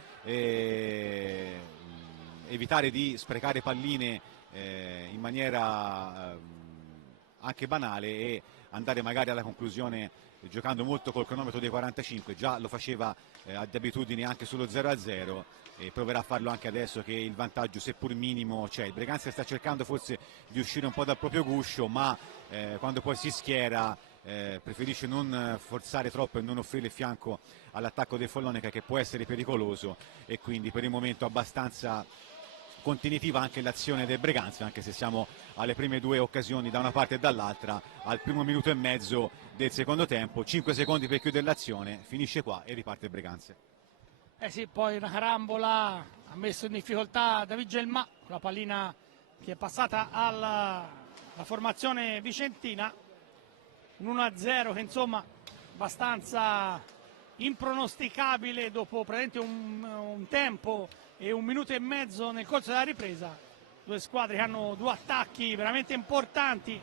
evitare di sprecare palline in maniera anche banale e andare magari alla conclusione giocando molto col cronometro dei 45, già lo faceva ad abitudini anche sullo 0-0 e proverà a farlo anche adesso che il vantaggio seppur minimo c'è. Il Breganze sta cercando forse di uscire un po' dal proprio guscio, ma quando poi si schiera preferisce non forzare troppo e non offrire il fianco all'attacco del Follonica, che può essere pericoloso, e quindi per il momento abbastanza contenitiva anche l'azione del Breganze, anche se siamo alle prime 2 occasioni da una parte e dall'altra, al primo minuto e mezzo del secondo tempo. 5 secondi per chiudere l'azione, finisce qua e riparte il Breganze. Eh sì, poi una carambola ha messo in difficoltà David Gelmà, la pallina che è passata alla formazione vicentina, un 1-0 che insomma abbastanza impronosticabile dopo praticamente un tempo e 1 minuto e mezzo nel corso della ripresa. Due squadre che hanno 2 attacchi veramente importanti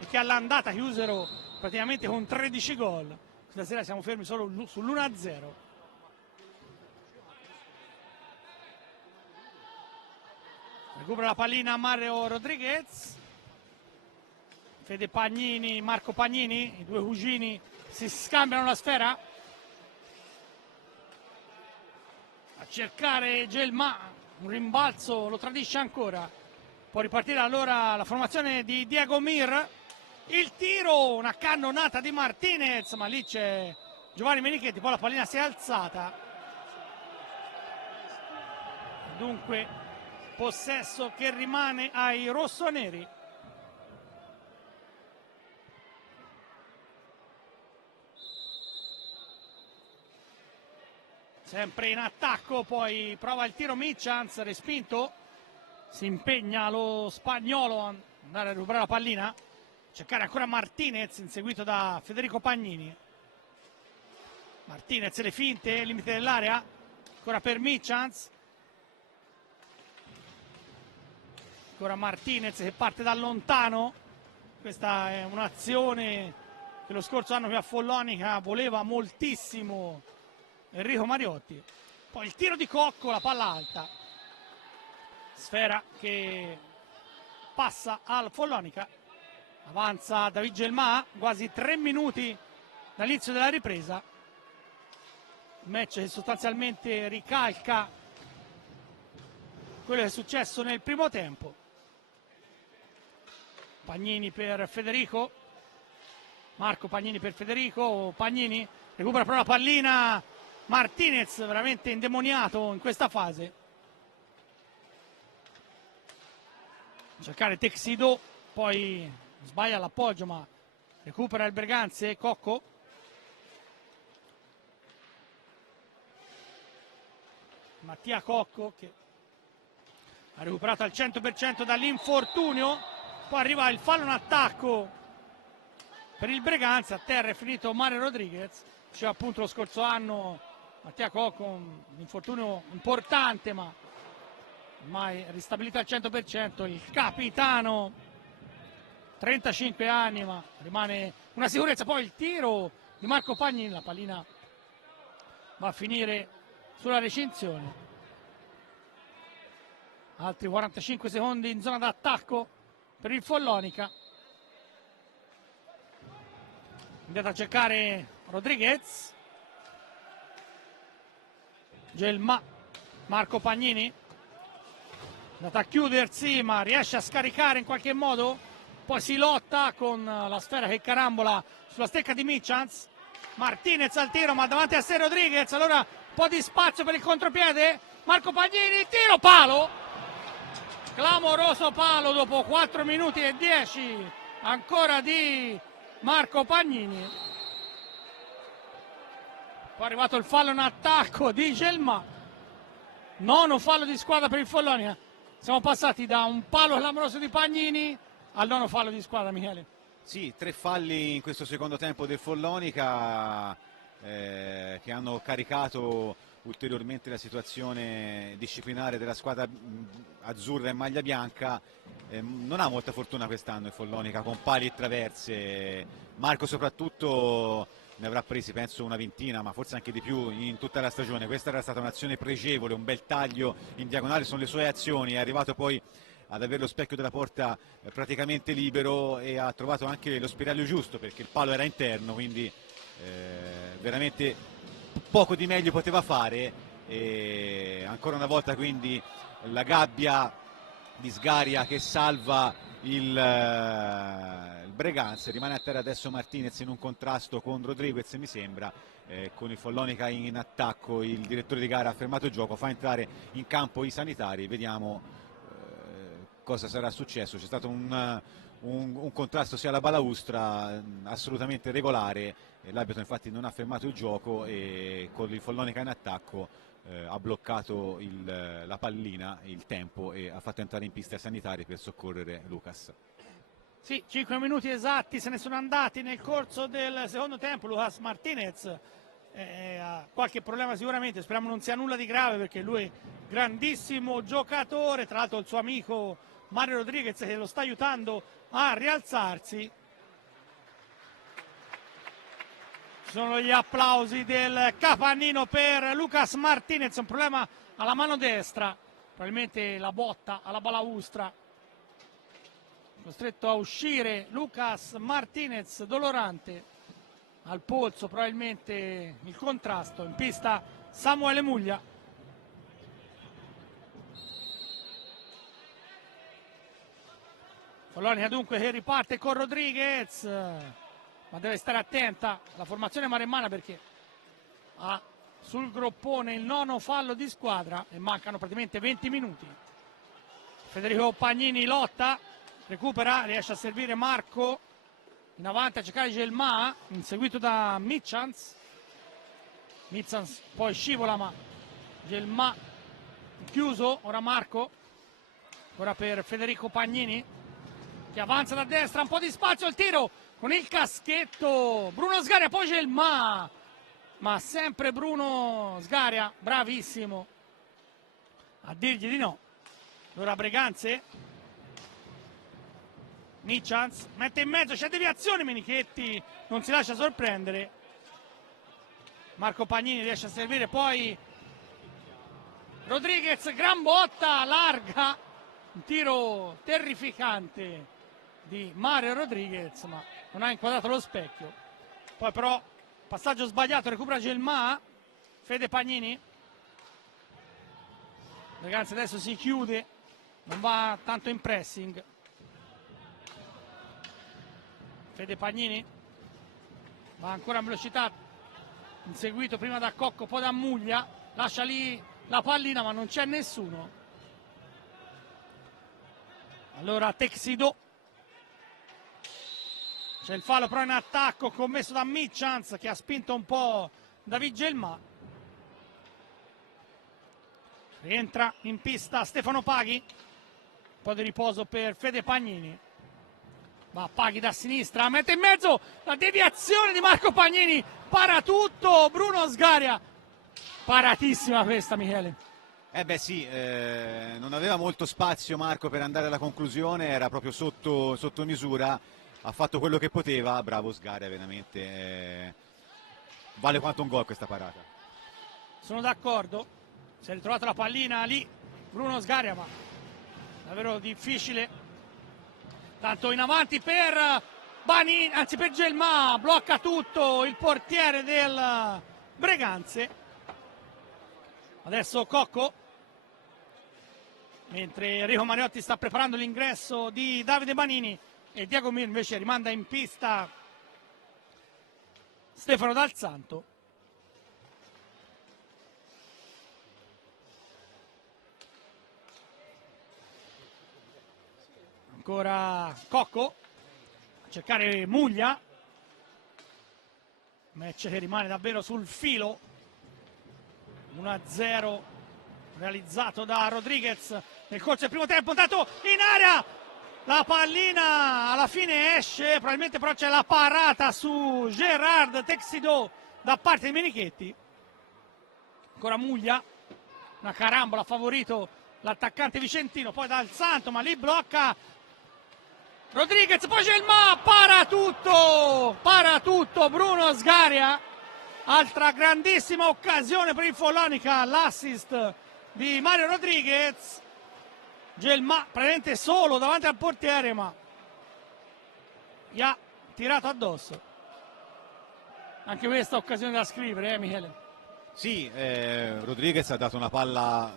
e che all'andata chiusero praticamente con 13 gol. Questa sera siamo fermi solo sull'1-0. Recupera la pallina Mario Rodriguez, Fede Pagnini, Marco Pagnini, i due cugini si scambiano la sfera. A cercare Gelmà, un rimbalzo lo tradisce ancora. Può ripartire allora la formazione di Diagomir. Il tiro, una cannonata di Martinez, ma lì c'è Giovanni Menichetti, poi la pallina si è alzata. Dunque possesso che rimane ai rossoneri. sempre in attacco, poi prova il tiro Mitchans, respinto, si impegna lo spagnolo ad andare a recuperare la pallina, cercare ancora Martinez inseguito da Federico Pagnini. Martinez, le finte, limite dell'area, ancora per Mitchans, ancora Martinez che parte da lontano. Questa è un'azione che lo scorso anno qui a Follonica voleva moltissimo Enrico Mariotti. Poi il tiro di Cocco, la palla alta, sfera che passa al Follonica, avanza David Gelma, quasi 3 minuti dall'inizio della ripresa, match che sostanzialmente ricalca quello che è successo nel primo tempo. Pagnini per Federico, Marco Pagnini per Federico, Pagnini recupera però la pallina, Martinez veramente indemoniato in questa fase, cercare Texido, poi sbaglia l'appoggio ma recupera il Berganze, Cocco, Mattia Cocco che ha recuperato al 100% dall'infortunio, poi arriva il fallo in attacco per il Breganze, a terra è finito Mario Rodriguez, c'è appunto lo scorso anno Mattia Cocco, un infortunio importante ma ormai ristabilito al 100%, il capitano, 35 anni ma rimane una sicurezza, poi il tiro di Marco Pagnini, la pallina va a finire sulla recinzione. Altri 45 secondi in zona d'attacco per il Follonica. Andato a cercare Rodriguez, Gelma, Marco Pagnini, andato a chiudersi ma riesce a scaricare in qualche modo, poi si lotta con la sfera che carambola sulla stecca di Mitchans, Martinez al tiro ma davanti a sé Rodriguez, allora un po' di spazio per il contropiede, Marco Pagnini, tiro, palo, clamoroso palo dopo 4 minuti e 10 ancora di Marco Pagnini. Poi è arrivato il fallo in attacco di Gelma, nono fallo di squadra per il Follonia, siamo passati da un palo clamoroso di Pagnini al nono fallo di squadra, Michele. Sì, 3 falli in questo secondo tempo del Follonica che hanno caricato ulteriormente la situazione disciplinare della squadra azzurra e maglia bianca. Non ha molta fortuna quest'anno il Follonica con pali e traverse, Marco soprattutto ne avrà presi penso una ventina ma forse anche di più in tutta la stagione. Questa era stata un'azione pregevole, un bel taglio in diagonale, sono le sue azioni, è arrivato poi ad avere lo specchio della porta praticamente libero e ha trovato anche lo spiraglio giusto perché il palo era interno, quindi veramente poco di meglio poteva fare. E ancora una volta quindi la gabbia di Sgaria che salva il Breganze, rimane a terra adesso Martinez in un contrasto con Rodriguez mi sembra, con il Follonica in attacco, il direttore di gara ha fermato il gioco, fa entrare in campo i sanitari, vediamo cosa sarà successo. C'è stato un contrasto sia alla balaustra assolutamente regolare, l'arbitro infatti non ha fermato il gioco e con il Follonica in attacco ha bloccato la pallina, il tempo e ha fatto entrare in pista i sanitari per soccorrere Lucas. Sì, 5 minuti esatti se ne sono andati nel corso del secondo tempo. Lucas Martinez ha qualche problema sicuramente, speriamo non sia nulla di grave perché lui è grandissimo giocatore, tra l'altro il suo amico Mario Rodriguez che lo sta aiutando a rialzarsi. Ci sono gli applausi del capannino per Lucas Martinez, un problema alla mano destra, probabilmente la botta alla balaustra, costretto a uscire Lucas Martinez, dolorante al polso, probabilmente il contrasto. In pista Samuele Muglia. Follonica dunque che riparte con Rodriguez, ma deve stare attenta la formazione maremmana perché ha sul groppone il nono fallo di squadra e mancano praticamente 20 minuti. Federico Pagnini lotta, recupera, riesce a servire Marco in avanti a cercare Gelma, inseguito da Mitchans. Mizans poi scivola, ma Gelmà chiuso. Ora Marco, ora per Federico Pagnini che avanza da destra, un po' di spazio, il tiro con il caschetto, Bruno Sgaria, poi Gelmà, ma sempre Bruno Sgaria bravissimo a dirgli di no. Allora Breganze, Micans mette in mezzo, c'è deviazione, Menichetti non si lascia sorprendere, Marco Pagnini riesce a servire, poi Rodriguez, gran botta larga, un tiro terrificante di Mario Rodriguez, ma non ha inquadrato lo specchio. Poi però passaggio sbagliato, recupera Gelmà, Fede Pagnini, ragazzi adesso si chiude, non va tanto in pressing. Fede Pagnini va ancora in velocità, inseguito prima da Cocco, poi da Muglia, lascia lì la pallina ma non c'è nessuno. Allora Texido, c'è il fallo però in attacco commesso da Micans che ha spinto un po' David Gelmà. Rientra in pista Stefano Paghi, un po' di riposo per Fede Pagnini, va Paghi da sinistra, mette in mezzo la deviazione di Marco Pagnini, para tutto Bruno Sgaria, paratissima questa, Michele. Beh sì, non aveva molto spazio Marco per andare alla conclusione, era proprio sotto misura, ha fatto quello che poteva, bravo Sgaria veramente, vale quanto un gol questa parata. Sono d'accordo, si è ritrovata la pallina lì Bruno Sgaria, ma davvero difficile, tanto in avanti per Banini, anzi per Gelmà, blocca tutto il portiere del Breganze. Adesso Cocco, mentre Enrico Mariotti sta preparando l'ingresso di Davide Banini e Diego Mir invece rimanda in pista Stefano Dal Santo. Ancora Cocco a cercare Muglia, match che rimane davvero sul filo, 1-0 realizzato da Rodriguez nel corso del primo tempo, intanto in area la pallina alla fine esce, probabilmente però c'è la parata su Gerard Texido da parte di Menichetti. Ancora Muglia, una carambola, ha favorito l'attaccante vicentino, poi Dal Santo, ma lì blocca Rodriguez, poi Gelmà, para tutto Bruno Sgaria, altra grandissima occasione per il Follonica, l'assist di Mario Rodriguez. Gelmà praticamente solo davanti al portiere, ma gli ha tirato addosso. Anche questa occasione da scrivere, Michele? Sì, Rodriguez ha dato una palla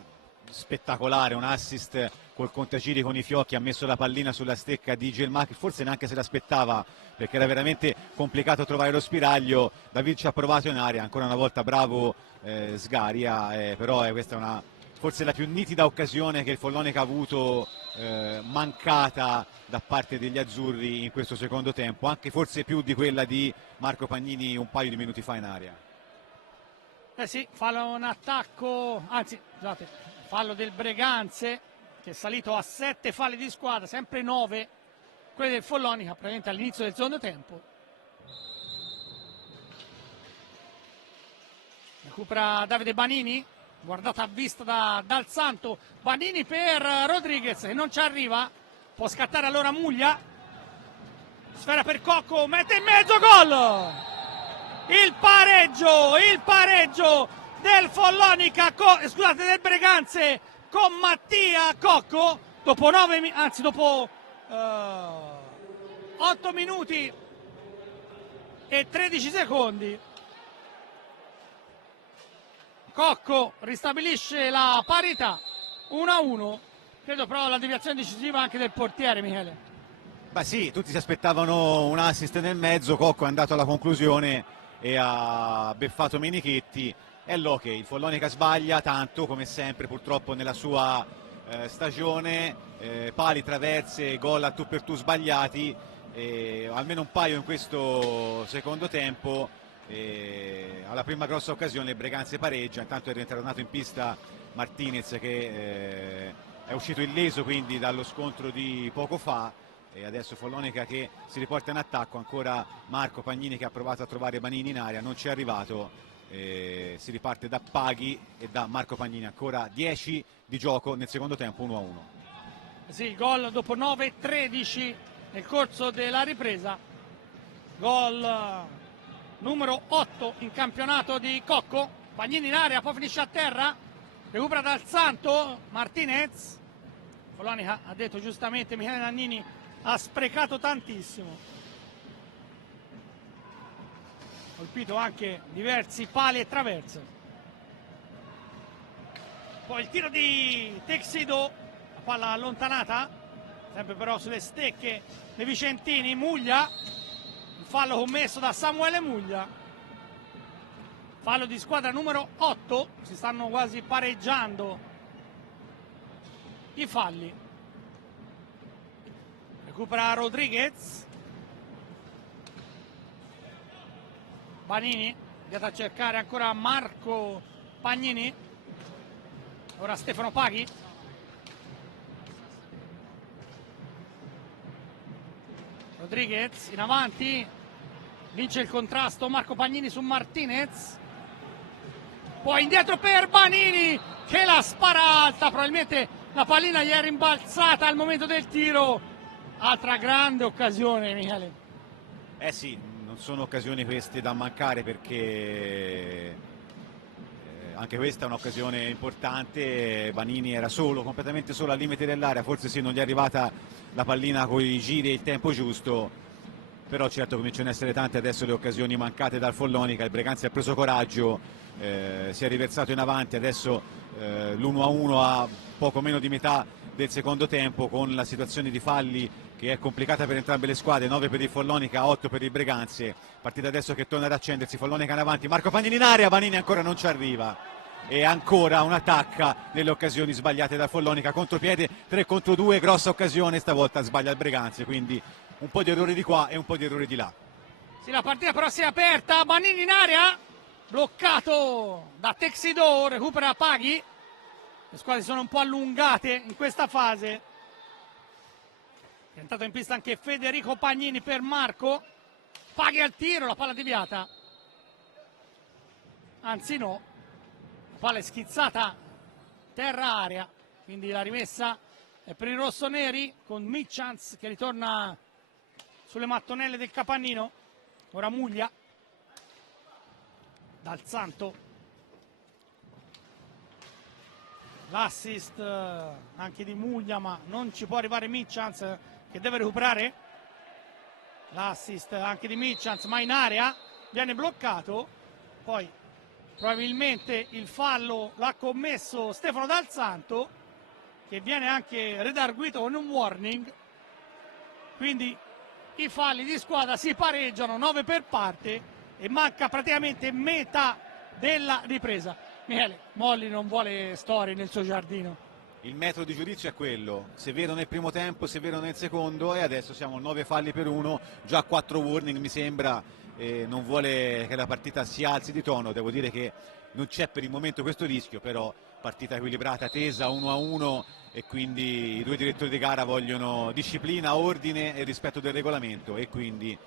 spettacolare, un assist col contagiri con i fiocchi, ha messo la pallina sulla stecca di Gelmà che forse neanche se l'aspettava perché era veramente complicato trovare lo spiraglio. David ci ha provato in aria, ancora una volta bravo Sgaria, però questa è forse la più nitida occasione che il Follonica ha avuto mancata da parte degli azzurri in questo secondo tempo, anche forse più di quella di Marco Pagnini un paio di minuti fa in aria. Sì, fallo in attacco, anzi scusate, fallo del Breganze che è salito a 7 falli di squadra, sempre 9 quelli del Follonica praticamente all'inizio del secondo tempo. Recupera Davide Banini, guardata a vista da Dal Santo, Banini per Rodriguez che non ci arriva, può scattare allora Muglia, sfera per Cocco, mette in mezzo, gol! Il pareggio del Follonica, scusate, del Breganze con Mattia Cocco dopo 8 minuti e 13 secondi. Cocco ristabilisce la parità 1-1, credo però la deviazione decisiva anche del portiere, Michele. Beh sì, tutti si aspettavano un assist nel mezzo, Cocco è andato alla conclusione e ha beffato Menichetti. È l'ok, il Follonica sbaglia tanto come sempre purtroppo nella sua stagione, pali, traverse, gol a tu per tu sbagliati, almeno un paio in questo secondo tempo, alla prima grossa occasione il Breganze pareggia, intanto è rientrato in pista Martinez che è uscito illeso quindi dallo scontro di poco fa, e adesso Follonica che si riporta in attacco, ancora Marco Pagnini che ha provato a trovare Banini in area, non ci è arrivato, si riparte da Paghi e da Marco Pagnini, ancora 10 di gioco nel secondo tempo, 1-1. Sì, gol dopo 9-13 nel corso della ripresa, gol numero 8 in campionato di Cocco. Pagnini in area, poi finisce a terra, recupera dal Santo Martinez. Follonica, ha detto giustamente Michele Nannini, ha sprecato tantissimo, colpito anche diversi pali e traverse. Poi il tiro di Texido, la palla allontanata, sempre però sulle stecche dei vicentini. Muglia, il fallo commesso da Samuele Muglia, fallo di squadra numero 8, si stanno quasi pareggiando i falli. Recupera Rodriguez, Banini, andato a cercare ancora Marco Pagnini, ora Stefano Paghi, Rodriguez in avanti, vince il contrasto Marco Pagnini su Martinez, poi indietro per Banini che la spara alta, probabilmente la pallina gli è rimbalzata al momento del tiro. Altra grande occasione, Michele. Sì, non sono occasioni queste da mancare, perché anche questa è un'occasione importante. Vanini era solo, completamente solo al limite dell'area, forse sì, non gli è arrivata la pallina con i giri e il tempo giusto, però certo cominciano ad essere tante adesso le occasioni mancate dal Follonica. Il Breganze ha preso coraggio, si è riversato in avanti, adesso l'1-1 a poco meno di metà del secondo tempo, con la situazione di falli che è complicata per entrambe le squadre, 9 per il Follonica, 8 per il Breganze. Partita adesso che torna ad accendersi, Follonica in avanti, Marco Pagnini in area, Vanini ancora non ci arriva, e ancora un'attacca nelle occasioni sbagliate da Follonica, contropiede, 3 contro 2, grossa occasione, stavolta sbaglia il Breganze, quindi un po' di errori di qua e un po' di errori di là. Sì, la partita però si è aperta, Banini in area, bloccato da Texido, recupera Paghi. Le squadre sono un po' allungate in questa fase. È entrato in pista anche Federico Pagnini per Marco. Paghi al tiro, la palla deviata. Anzi no, la palla è schizzata terra-aria, quindi la rimessa è per i rossoneri con Mitchans che ritorna sulle mattonelle del Capannino. Ora Muglia dal Santo. L'assist anche di Muglia, ma non ci può arrivare Mitchans che deve recuperare. L'assist anche di Mitchans, ma in area viene bloccato. Poi probabilmente il fallo l'ha commesso Stefano Dal Santo, che viene anche redarguito con un warning. Quindi i falli di squadra si pareggiano, 9 per parte, e manca praticamente metà della ripresa. Michele, Molli non vuole storie nel suo giardino. Il metodo di giudizio è quello, severo nel primo tempo, severo nel secondo, e adesso siamo 9 falli per 1, già 4 warning mi sembra, non vuole che la partita si alzi di tono. Devo dire che non c'è per il momento questo rischio, però partita equilibrata, tesa, 1-1, e quindi i due direttori di gara vogliono disciplina, ordine e rispetto del regolamento, e quindi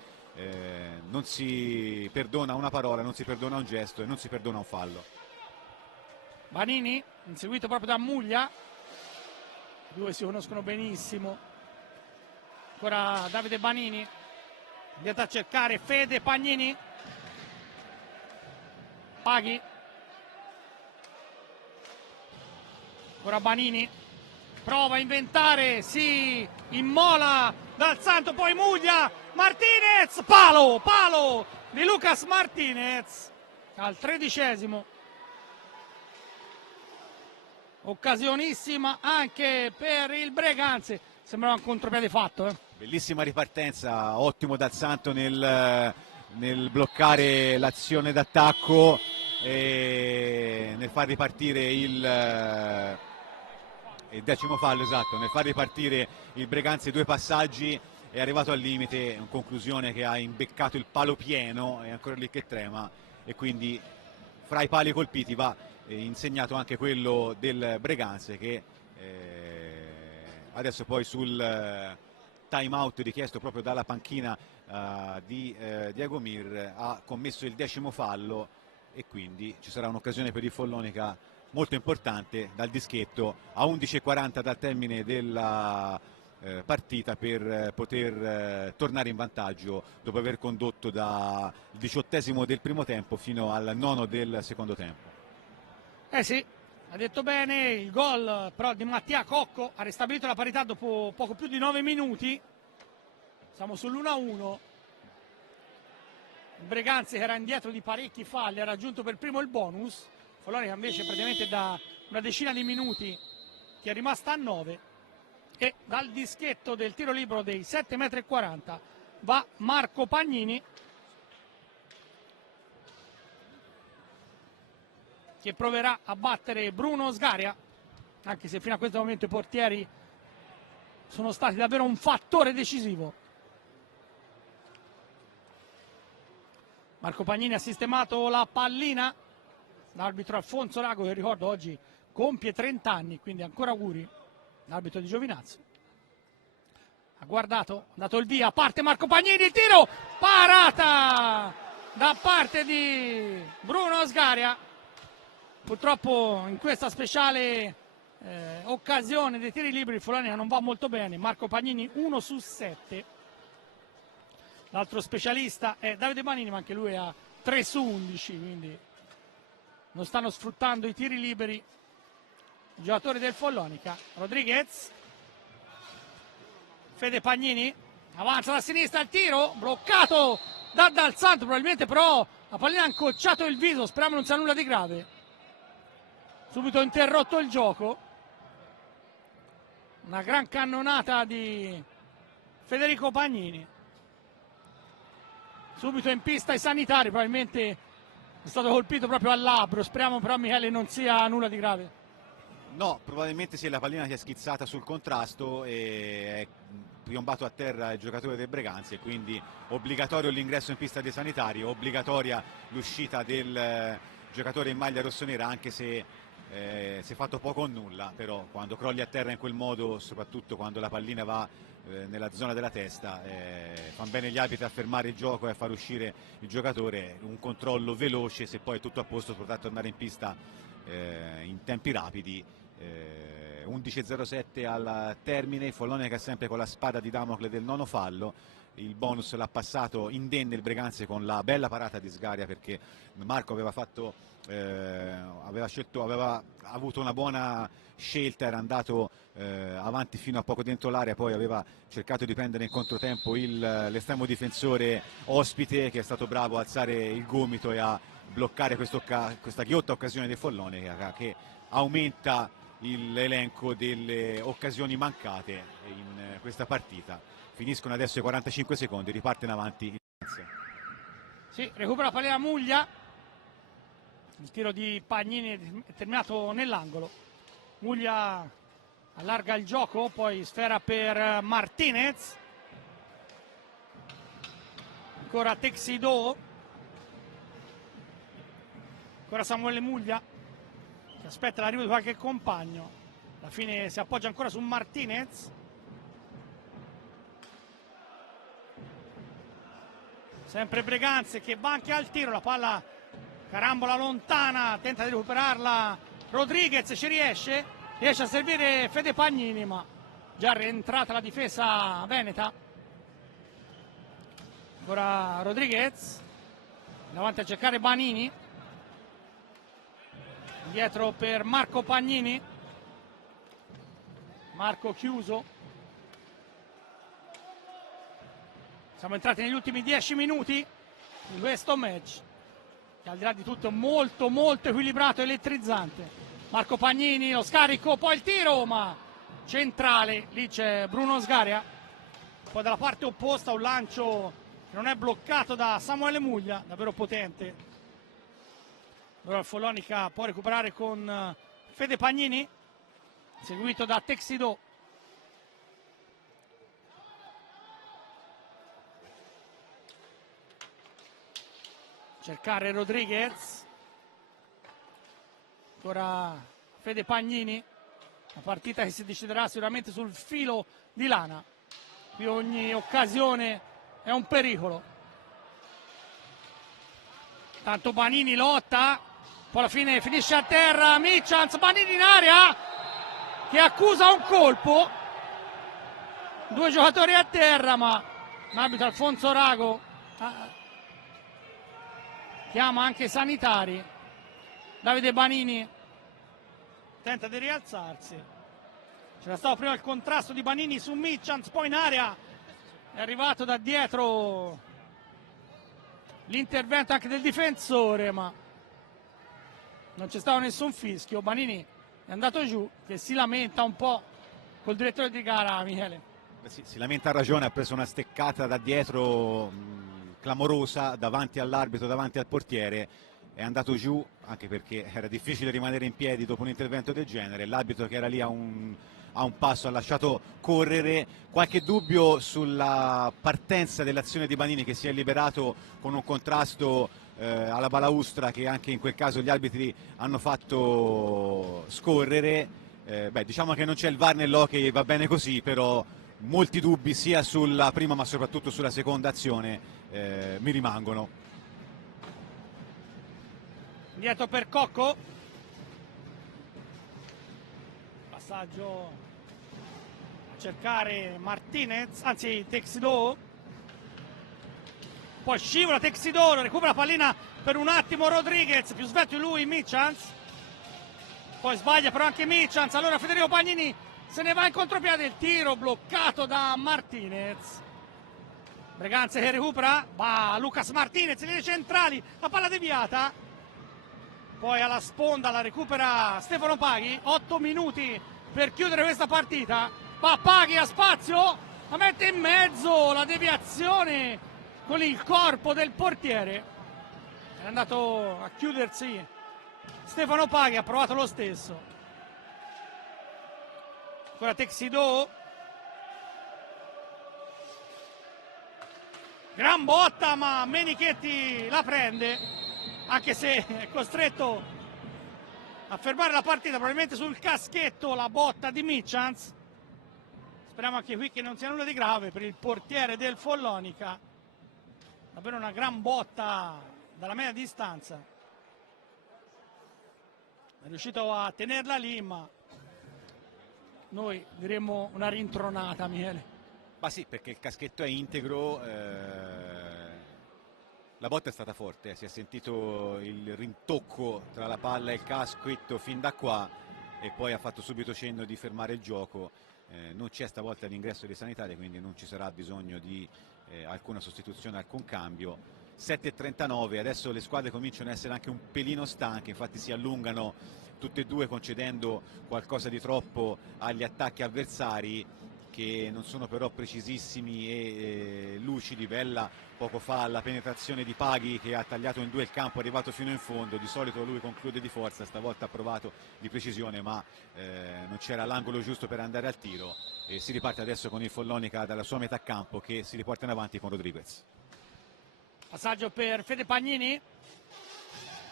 non si perdona una parola, non si perdona un gesto e non si perdona un fallo. Vanini, inseguito proprio da Muglia, i due si conoscono benissimo. Ancora Davide Banini, andato a cercare Fede Pagnini. Paghi, ora Banini, prova a inventare, si immola Dal Santo, poi Muglia, Martinez, palo di Lucas Martinez al 13°. Occasionissima anche per il Breganze, sembrava un contropiede fatto. Bellissima ripartenza, ottimo Dal Santo nel bloccare l'azione d'attacco e nel far ripartire il 10° fallo, esatto, nel far ripartire il Breganze, 2 passaggi è arrivato al limite, in conclusione che ha imbeccato il palo pieno, è ancora lì che trema, e quindi fra i pali colpiti va insegnato anche quello del Breganze, che adesso poi sul time out richiesto proprio dalla panchina di Diagomir ha commesso il 10° fallo, e quindi ci sarà un'occasione per il Follonica molto importante dal dischetto a 11:40 dal termine della partita, per poter tornare in vantaggio dopo aver condotto dal 18° del primo tempo fino al 9° del secondo tempo. Sì, ha detto bene, il gol però di Mattia Cocco ha ristabilito la parità dopo poco più di 9 minuti. Siamo sull'1-1. Il Breganze, che era indietro di parecchi falli, ha raggiunto per primo il bonus. Follonica invece praticamente da una decina di minuti che è rimasta a 9, e dal dischetto del tiro libero dei 7,40 m va Marco Pagnini, che proverà a battere Bruno Sgaria, anche se fino a questo momento i portieri sono stati davvero un fattore decisivo. Marco Pagnini ha sistemato la pallina, l'arbitro Alfonso Rago, che ricordo oggi compie 30 anni, quindi ancora auguri, l'arbitro di Giovinazzo. Ha guardato, ha dato il via, parte Marco Pagnini, il tiro, parata da parte di Bruno Sgaria. Purtroppo in questa speciale occasione dei tiri liberi il Follonica non va molto bene. Marco Pagnini 1 su 7. L'altro specialista è Davide Banini, ma anche lui ha 3 su 11, quindi non stanno sfruttando i tiri liberi i giocatori del Follonica. Rodriguez, Fede Pagnini, avanza da sinistra, il tiro bloccato da Dal Santo, probabilmente però la pallina ha incocciato il viso, speriamo non sia nulla di grave. Subito interrotto il gioco, una gran cannonata di Federico Pagnini. Subito in pista i sanitari, probabilmente è stato colpito proprio al labbro, speriamo però Michele non sia nulla di grave. No, probabilmente sì, la pallina si è schizzata sul contrasto e è piombato a terra il giocatore del Breganze, quindi obbligatorio l'ingresso in pista dei sanitari, obbligatoria l'uscita del giocatore in maglia rossonera, anche se si è fatto poco o nulla, però quando crolli a terra in quel modo, soprattutto quando la pallina va nella zona della testa, fanno bene gli arbitri a fermare il gioco e a far uscire il giocatore, un controllo veloce, se poi è tutto a posto potrà tornare in pista in tempi rapidi. 11:07 al termine, Follonica sempre con la spada di Damocle del 9° fallo. Il bonus l'ha passato indenne il Breganze con la bella parata di Sgaria, perché Marco aveva avuto una buona scelta, era andato avanti fino a poco dentro l'area, poi aveva cercato di prendere in controtempo l'estremo difensore ospite, che è stato bravo a alzare il gomito e a bloccare questa ghiotta occasione del Follonica, che aumenta l'elenco delle occasioni mancate in questa partita. Finiscono adesso i 45 secondi, riparte in avanti. Sì, recupera la pallina Muglia, il tiro di Pagnini è terminato nell'angolo. Muglia allarga il gioco, poi sfera per Martinez, ancora Texido, ancora Samuele Muglia che aspetta l'arrivo di qualche compagno, alla fine si appoggia ancora su Martinez. Sempre Breganze che va anche al tiro, la palla carambola lontana, tenta di recuperarla Rodriguez, ci riesce a servire Fede Pagnini, ma già rientrata la difesa veneta. Ancora Rodriguez, davanti a cercare Banini, dietro per Marco Pagnini, Marco chiuso. Siamo entrati negli ultimi 10 minuti di questo match, che al di là di tutto è molto equilibrato e elettrizzante. Marco Pagnini, lo scarico, poi il tiro, ma centrale, lì c'è Bruno Sgaria. Poi dalla parte opposta un lancio che non è bloccato da Samuele Muglia, davvero potente. Allora il Follonica può recuperare con Fede Pagnini, seguito da Texido. cercare Rodriguez, ancora Fede Pagnini, una partita che si deciderà sicuramente sul filo di lana, qui ogni occasione è un pericolo. Tanto Banini lotta, poi alla fine finisce a terra Mitchans, Banini in area che accusa un colpo, due giocatori a terra, ma l'arbitro Alfonso Rago chiama anche i sanitari. Davide Banini tenta di rialzarsi, c'era stato prima il contrasto di Banini su Mitchans, poi in area è arrivato da dietro l'intervento anche del difensore, ma non c'è stato nessun fischio. Banini è andato giù, che si lamenta un po' col direttore di gara, Michele. Sì, si lamenta a ragione, ha preso una steccata da dietro clamorosa davanti all'arbitro, davanti al portiere, è andato giù anche perché era difficile rimanere in piedi dopo un intervento del genere, l'arbitro che era lì a un passo ha lasciato correre. Qualche dubbio sulla partenza dell'azione di Banini, che si è liberato con un contrasto alla balaustra che anche in quel caso gli arbitri hanno fatto scorrere. Diciamo che non c'è il VAR nell'hockey, va bene così, però molti dubbi sia sulla prima ma soprattutto sulla seconda azione mi rimangono. Dietro per Cocco, passaggio a cercare Martinez, anzi Texidor, poi scivola Texidor, recupera la pallina per un attimo Rodriguez, più svelto di lui Mitchans, poi sbaglia però anche Mitchans, allora Federico Pagnini se ne va in contropiede, il tiro bloccato da Martinez. Breganze che recupera, va Lucas Martinez, linee centrali, la palla deviata, poi alla sponda la recupera Stefano Paghi, 8 minuti per chiudere questa partita, va Paghi a spazio, la mette in mezzo, la deviazione con il corpo del portiere, è andato a chiudersi Stefano Paghi, ha provato lo stesso. Ancora Texidor, gran botta ma Menichetti la prende, anche se è costretto a fermare la partita probabilmente sul caschetto, la botta di Mitchans. Speriamo anche qui che non sia nulla di grave per il portiere del Follonica, davvero una gran botta dalla media distanza, è riuscito a tenerla lì, ma noi diremmo una rintronata, Michele. Ma sì, perché il caschetto è integro, la botta è stata forte, si è sentito il rintocco tra la palla e il caschetto fin da qua e poi ha fatto subito cenno di fermare il gioco. Non c'è stavolta l'ingresso dei sanitari, quindi non ci sarà bisogno di alcuna sostituzione, alcun cambio. 7:39, adesso le squadre cominciano ad essere anche un pelino stanche, infatti si allungano tutte e due concedendo qualcosa di troppo agli attacchi avversari, che non sono però precisissimi e lucidi. Bella poco fa la penetrazione di Paghi che ha tagliato in due il campo, è arrivato fino in fondo, di solito lui conclude di forza, stavolta ha provato di precisione ma non c'era l'angolo giusto per andare al tiro e si riparte adesso con il Follonica dalla sua metà campo che si riporta in avanti con Rodriguez. Passaggio per Fede Pagnini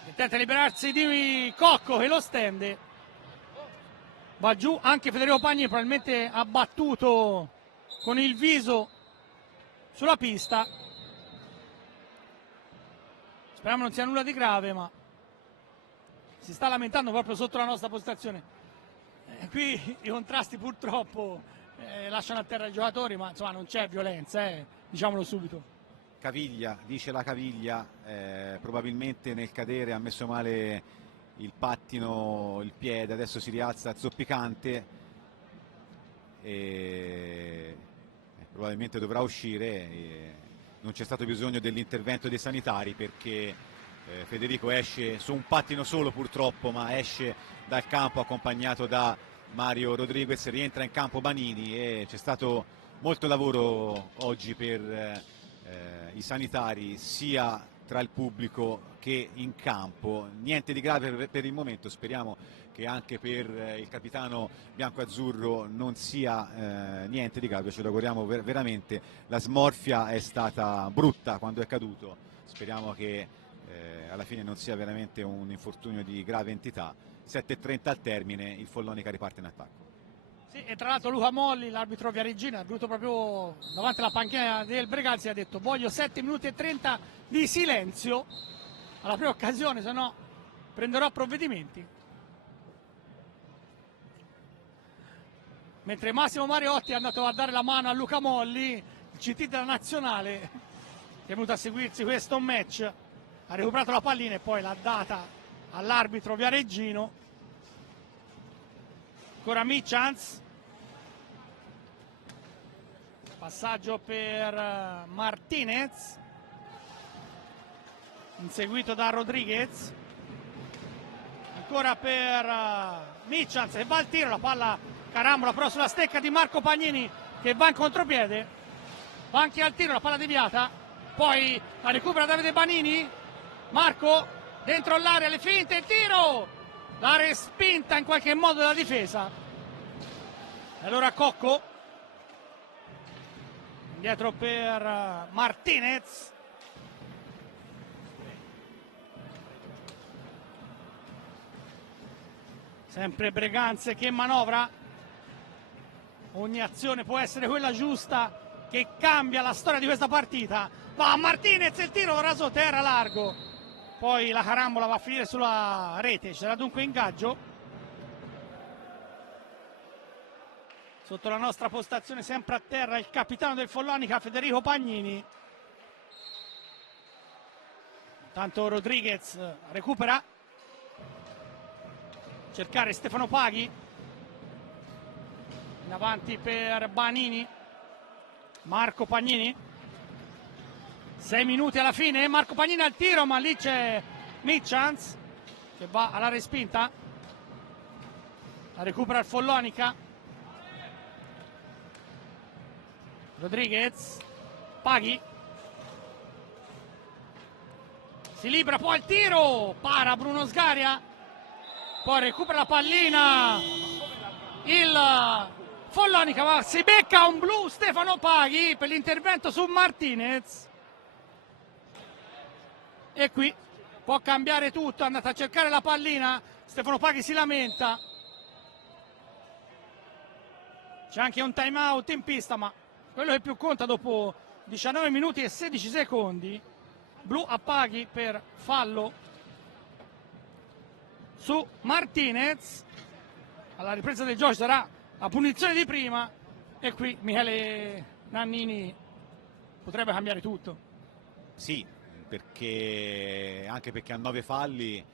che tenta di liberarsi di Cocco che lo stende, va giù anche Federico Pagnini, probabilmente abbattuto con il viso sulla pista. Speriamo non sia nulla di grave, ma si sta lamentando proprio sotto la nostra postazione. Qui i contrasti purtroppo lasciano a terra i giocatori, ma insomma non c'è violenza, diciamolo subito. Caviglia, dice la caviglia, probabilmente nel cadere ha messo male il pattino, il piede, adesso si rialza zoppicante e probabilmente dovrà uscire. Non c'è stato bisogno dell'intervento dei sanitari perché Federico esce su un pattino solo purtroppo, ma esce dal campo accompagnato da Mario Rodriguez, rientra in campo Banini e c'è stato molto lavoro oggi per i sanitari sia tra il pubblico che in campo. Niente di grave per il momento, speriamo che anche per il capitano bianco-azzurro non sia niente di grave, ce lo auguriamo veramente. La smorfia è stata brutta quando è caduto, speriamo che alla fine non sia veramente un infortunio di grave entità. 7:30 al termine, il Follonica riparte in attacco. Sì, e tra l'altro Luca Molli, l'arbitro Viareggina, è venuto proprio davanti alla panchina del Breganzi e ha detto voglio 7 minuti e 30 di silenzio alla prima occasione, se no prenderò provvedimenti. Mentre Massimo Mariotti è andato a dare la mano a Luca Molli, il CT della nazionale, che è venuto a seguirsi questo match, ha recuperato la pallina e poi l'ha data all'arbitro Viareggino. Ancora Michans, passaggio per Martinez, inseguito da Rodriguez, ancora per Michans e va al tiro, la palla carambola però sulla stecca di Marco Pagnini che va in contropiede, va anche al tiro, la palla deviata, poi la recupera Davide Banini, Marco dentro l'area, le finte, il tiro, la respinta in qualche modo dalla difesa. E allora Cocco indietro per Martinez, sempre Breganze che manovra, ogni azione può essere quella giusta che cambia la storia di questa partita. Va Martinez, il tiro raso terra largo, poi la carambola va a finire sulla rete, c'era dunque ingaggio. Sotto la nostra postazione sempre a terra il capitano del Follonica Federico Pagnini. Tanto Rodriguez recupera, cercare Stefano Paghi, in avanti per Banini, Marco Pagnini, 6 minuti alla fine, Marco Pagnini al tiro ma lì c'è Michans che va alla respinta, la recupera il Follonica, Rodriguez, Paghi, si libera poi il tiro, para Bruno Sgaria, poi recupera la pallina il Follonica, ma si becca un blu Stefano Paghi per l'intervento su Martinez e qui può cambiare tutto, è andato a cercare la pallina, Stefano Paghi si lamenta, c'è anche un time out in pista ma quello che più conta dopo 19 minuti e 16 secondi, blu a Paghi per fallo su Martinez. Alla ripresa del gioco sarà la punizione di prima e qui Michele Nannini potrebbe cambiare tutto. Sì, anche perché a 9 falli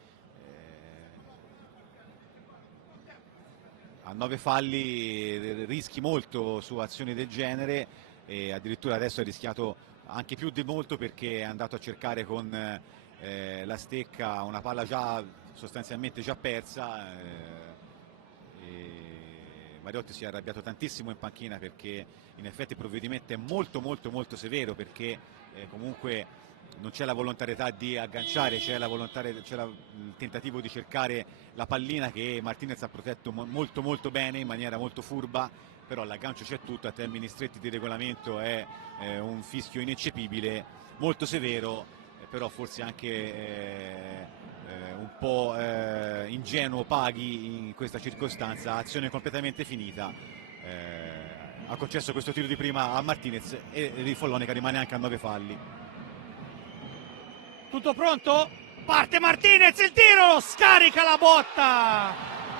rischi molto su azioni del genere e addirittura adesso ha rischiato anche più di molto perché è andato a cercare con la stecca una palla sostanzialmente già persa. Mariotti si è arrabbiato tantissimo in panchina perché in effetti il provvedimento è molto molto molto severo, perché comunque non c'è la volontarietà di agganciare, c'è il tentativo di cercare la pallina che Martinez ha protetto molto molto bene, in maniera molto furba, però l'aggancio c'è tutto, a termini stretti di regolamento è un fischio ineccepibile, molto severo, però forse anche un po' ingenuo Paghi in questa circostanza, azione completamente finita, ha concesso questo tiro di prima a Martinez e il Follonica rimane anche a 9 falli. Tutto pronto? Parte Martinez, il tiro, scarica la botta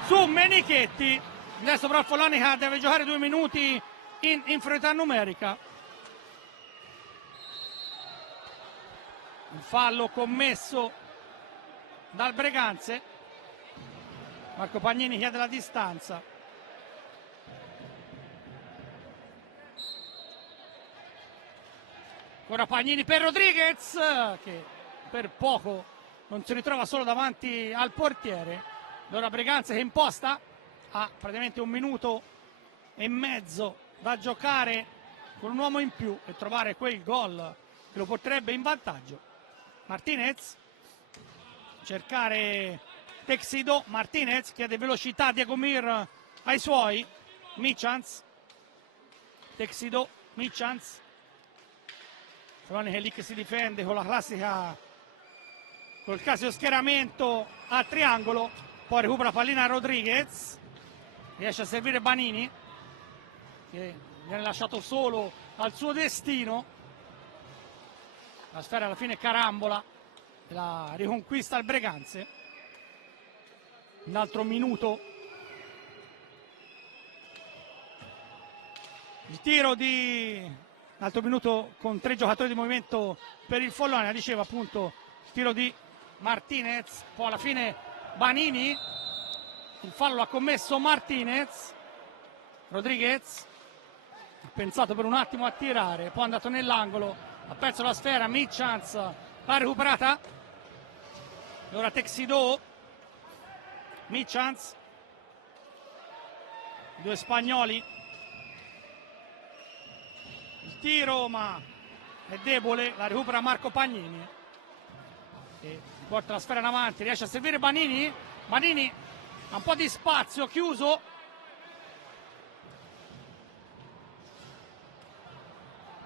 su Menichetti, adesso però il Follonica deve giocare 2 minuti in inferiorità numerica. Il fallo commesso dal Breganze, Marco Pagnini chiede la distanza, ancora Pagnini per Rodriguez che per poco non si ritrova solo davanti al portiere. Allora Breganze che imposta, ha praticamente 1 minuto e mezzo da giocare con un uomo in più e trovare quel gol che lo porterebbe in vantaggio. Martinez, cercare Texido, Martinez chiede velocità, Diagomir ai suoi, Michans, Texido, Michans, Follonica lì che si difende con la classica col caso schieramento a triangolo, poi recupera la pallina Rodriguez, riesce a servire Banini che viene lasciato solo al suo destino. La sfera alla fine carambola e la riconquista il Breganze. Un altro minuto, il tiro di un altro minuto con 3 giocatori di movimento per il Follonia, diceva appunto il tiro di Martinez, poi alla fine Banini, il fallo l'ha commesso Martinez. Rodriguez ha pensato per un attimo a tirare, poi è andato nell'angolo, ha perso la sfera, Mitchans l'ha recuperata e ora Texido. Mitchans, due spagnoli, il tiro ma è debole, la recupera Marco Pagnini e porta la sfera in avanti, riesce a servire Banini, Banini ha un po' di spazio, chiuso,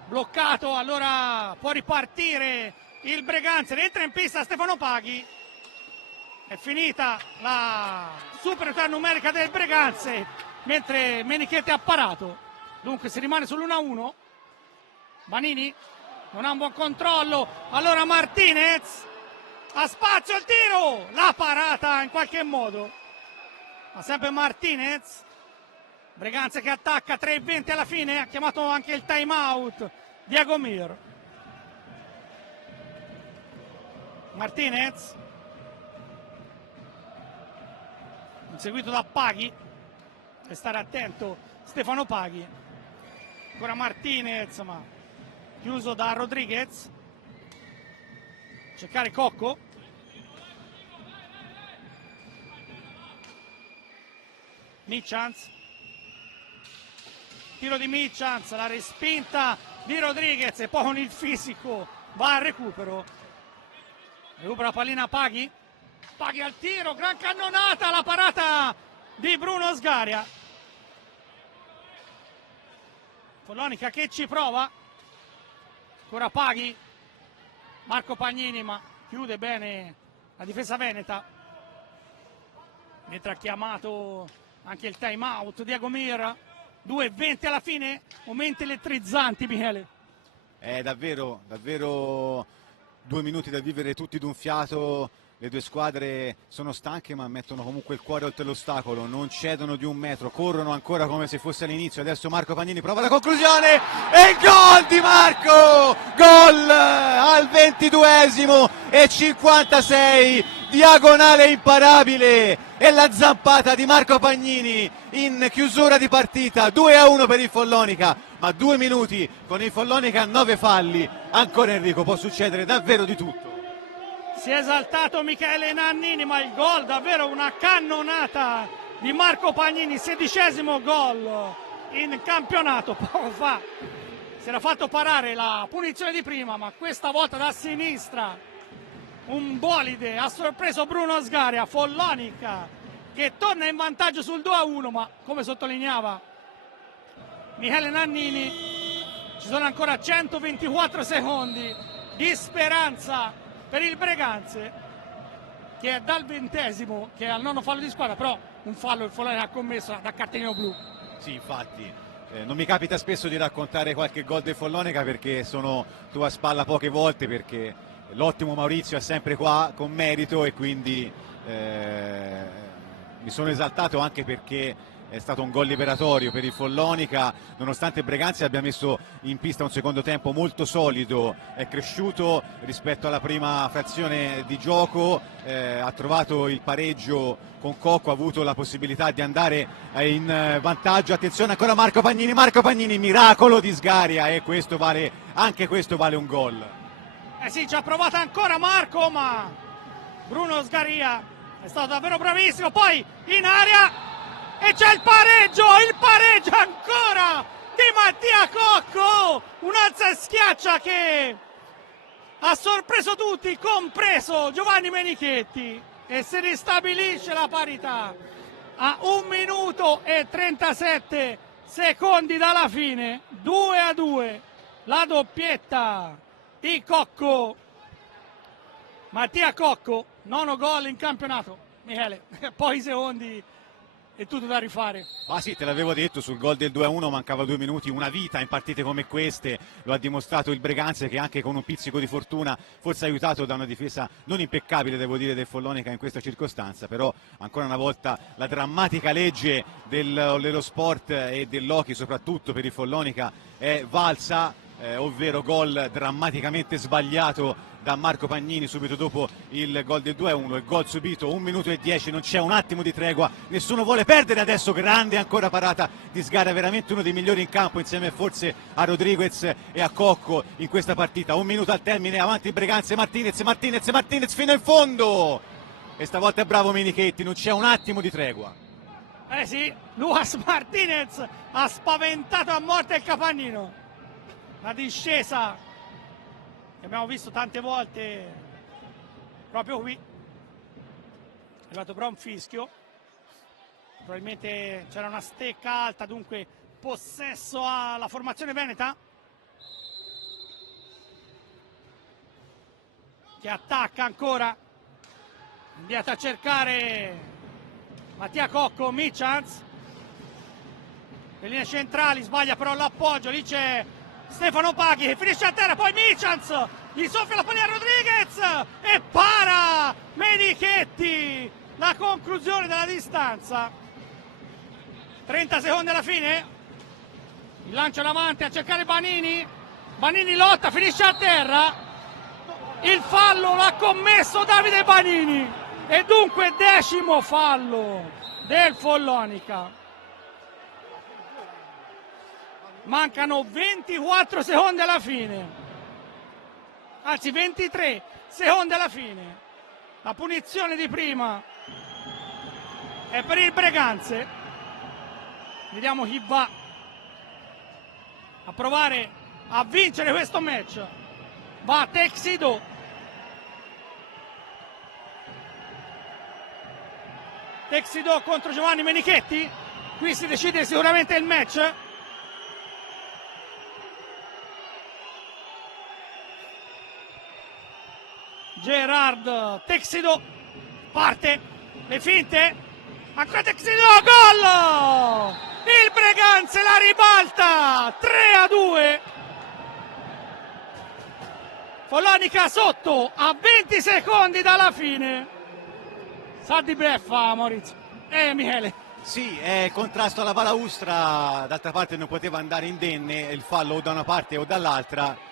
bloccato, allora può ripartire il Breganze, rientra in pista Stefano Paghi. È finita la superiorità numerica del Breganze, mentre Menichetti ha parato. Dunque si rimane sull'1-1. Banini non ha un buon controllo. Allora Martinez ha spazio, il tiro! La parata in qualche modo. Ma sempre Martinez. Breganze che attacca, 3:20 alla fine. Ha chiamato anche il time out Diagomir. Martinez, seguito da Paghi, e stare attento Stefano Paghi. Ancora Martinez, ma chiuso da Rodriguez. Cercare Cocco. Mitchans, tiro di Mitchans, la respinta di Rodriguez e poi con il fisico va al recupero. Recupera la pallina Paghi. Paghi al tiro, gran cannonata, la parata di Bruno Sgaria. Follonica che ci prova. Ancora Paghi. Marco Pagnini, ma chiude bene la difesa veneta. Mentre ha chiamato anche il time out Diagomir. 2:20 alla fine, momenti elettrizzanti, Michele. È davvero 2 minuti da vivere tutti d'un fiato. Le due squadre sono stanche ma mettono comunque il cuore oltre l'ostacolo, non cedono di un metro, corrono ancora come se fosse all'inizio. Adesso Marco Pagnini prova la conclusione e il gol di Marco! Gol al 22esimo e 56, diagonale imparabile e la zampata di Marco Pagnini in chiusura di partita. 2-1 per il Follonica, ma 2 minuti con il Follonica 9 falli. Ancora Enrico, può succedere davvero di tutto. Si è esaltato Michele Nannini, ma il gol, davvero una cannonata di Marco Pagnini, 16° gol in campionato. Poco fa si era fatto parare la punizione di prima, ma questa volta da sinistra un bolide ha sorpreso Bruno Sgaria. Follonica che torna in vantaggio sul 2-1, ma come sottolineava Michele Nannini ci sono ancora 124 secondi di speranza per il Breganze, che è dal 20esimo, che è al 9° fallo di squadra, però un fallo il Follonia ha commesso da cartellino blu. Sì, infatti, non mi capita spesso di raccontare qualche gol del Follonica perché sono tua spalla poche volte, perché l'ottimo Maurizio è sempre qua con merito e quindi mi sono esaltato anche perché è stato un gol liberatorio per il Follonica, nonostante Breganze abbia messo in pista un secondo tempo molto solido, è cresciuto rispetto alla prima frazione di gioco, ha trovato il pareggio con Cocco, ha avuto la possibilità di andare in vantaggio. Attenzione ancora Marco Pagnini, miracolo di Sgaria, e questo vale, anche questo vale un gol. Eh sì, ci ha provato ancora Marco, ma Bruno Sgaria è stato davvero bravissimo, poi in aria e c'è il pareggio ancora di Mattia Cocco, un'alza e schiaccia che ha sorpreso tutti, compreso Giovanni Menichetti, e si ristabilisce la parità a 1 minuto e 37 secondi dalla fine. 2-2 la doppietta di Cocco Mattia Cocco, 9 gol in campionato. Michele, poi i secondi è tutto da rifare. Ma sì, te l'avevo detto, sul gol del 2-1 mancava 2 minuti, una vita in partite come queste, lo ha dimostrato il Breganze, che anche con un pizzico di fortuna, forse aiutato da una difesa non impeccabile, devo dire, del Follonica in questa circostanza, però ancora una volta la drammatica legge dello sport e dell'hockey, soprattutto per il Follonica, è valsa, ovvero gol drammaticamente sbagliato da Marco Pagnini subito dopo il gol del 2-1, il gol subito 1 minuto e 10, non c'è un attimo di tregua, nessuno vuole perdere adesso, grande ancora parata di Sgarra, veramente uno dei migliori in campo insieme forse a Rodriguez e a Cocco in questa partita. 1 minuto al termine, avanti Breganze, Martinez fino in fondo, e stavolta è bravo Menichetti, non c'è un attimo di tregua. Eh sì, Lucas Martinez ha spaventato a morte il Capannino. La discesa che abbiamo visto tante volte proprio qui. È arrivato però un fischio. Probabilmente c'era una stecca alta, dunque possesso alla formazione veneta, che attacca ancora. Inviato a cercare Mattia Cocco, Michans. Le linee centrali, sbaglia però l'appoggio, lì c'è Stefano Paghi che finisce a terra, poi Michans gli soffia la palla a Rodriguez e para Menichetti, la conclusione della distanza. 30 secondi alla fine, il lancio in avanti a cercare Banini, Banini lotta, finisce a terra, il fallo l'ha commesso Davide Banini e dunque 10° fallo del Follonica. Mancano 24 secondi alla fine, anzi 23 secondi alla fine. La punizione di prima è per il Breganze. Vediamo chi va a provare a vincere questo match. Va Texido. Texido contro Giovanni Menichetti. Qui si decide sicuramente il match. Gerard Texido parte, le finte, ancora Texido, gol! Il Breganze la ribalta, 3-2. Follonica sotto a 20 secondi dalla fine. Sa di beffa Maurizio. Michele. Sì, è contrasto alla balaustra, d'altra parte non poteva andare indenne il fallo o da una parte o dall'altra,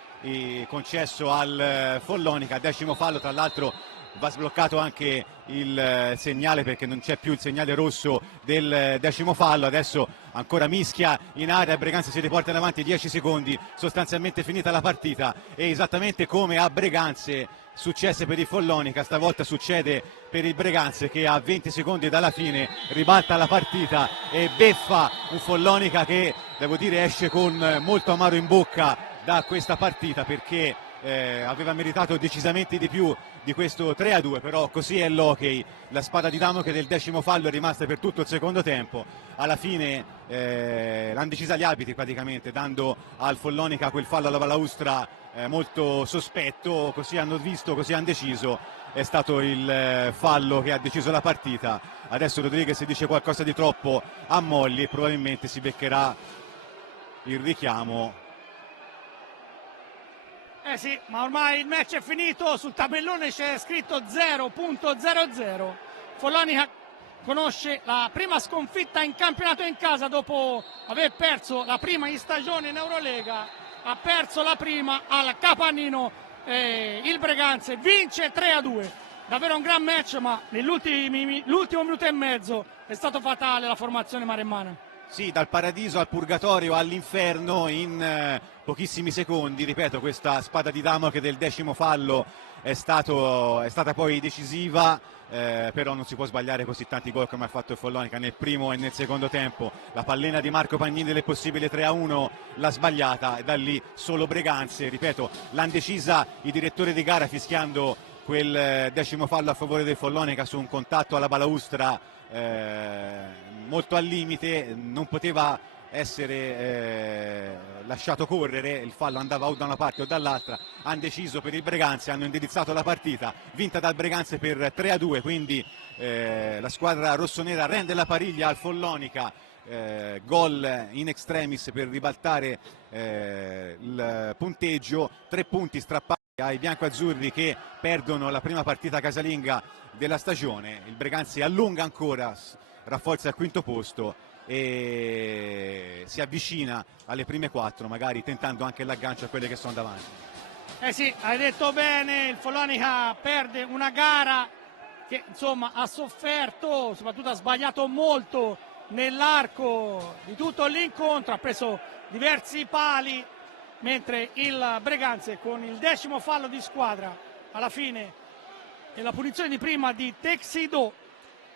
concesso al Follonica, 10° fallo, tra l'altro va sbloccato anche il segnale perché non c'è più il segnale rosso del 10° fallo, adesso ancora mischia in area, Breganze si riporta in avanti 10 secondi, sostanzialmente finita la partita e esattamente come a Breganze successe per il Follonica, stavolta succede per il Breganze che a 20 secondi dalla fine ribalta la partita e beffa un Follonica che, devo dire, esce con molto amaro in bocca da questa partita perché aveva meritato decisamente di più di questo 3-2, però così è l'hockey, la spada di Damocle del 10° fallo è rimasta per tutto il secondo tempo, alla fine l'hanno decisa gli arbitri praticamente, dando al Follonica quel fallo alla balaustra molto sospetto, così hanno visto, così hanno deciso, è stato il fallo che ha deciso la partita. Adesso Rodriguez dice qualcosa di troppo a Molli e probabilmente si beccherà il richiamo. Sì, ma ormai il match è finito, sul tabellone c'è scritto 0.00. Follonica conosce la prima sconfitta in campionato in casa dopo aver perso la prima in stagione in Eurolega, ha perso la prima al Capannino, il Breganze vince 3-2. Davvero un gran match, ma l'ultimo minuto e mezzo è stato fatale la formazione maremmana. Sì, dal paradiso al purgatorio all'inferno in pochissimi secondi, ripeto, questa spada di Damocle del 10° fallo è stata poi decisiva, però non si può sbagliare così tanti gol come ha fatto il Follonica nel primo e nel secondo tempo. La pallina di Marco Pagnini del possibile 3-1 l'ha sbagliata e da lì solo Breganze, ripeto, l'hanno decisa i direttori di gara fischiando quel 10° fallo a favore del Follonica su un contatto alla balaustra molto al limite, non poteva essere lasciato correre, il fallo andava o da una parte o dall'altra, hanno deciso per il Breganze, hanno indirizzato la partita, vinta dal Breganze per 3-2, quindi la squadra rossonera rende la pariglia al Follonica, gol in extremis per ribaltare il punteggio, 3 punti strappati ai biancoazzurri che perdono la prima partita casalinga della stagione. Il Breganze allunga ancora, rafforza il quinto posto e si avvicina alle prime 4, magari tentando anche l'aggancio a quelle che sono davanti. Eh sì, hai detto bene, il Follonica perde una gara che insomma ha sofferto, soprattutto ha sbagliato molto nell'arco di tutto l'incontro, ha preso diversi pali, mentre il Breganze con il 10° fallo di squadra alla fine e la punizione di prima di Texido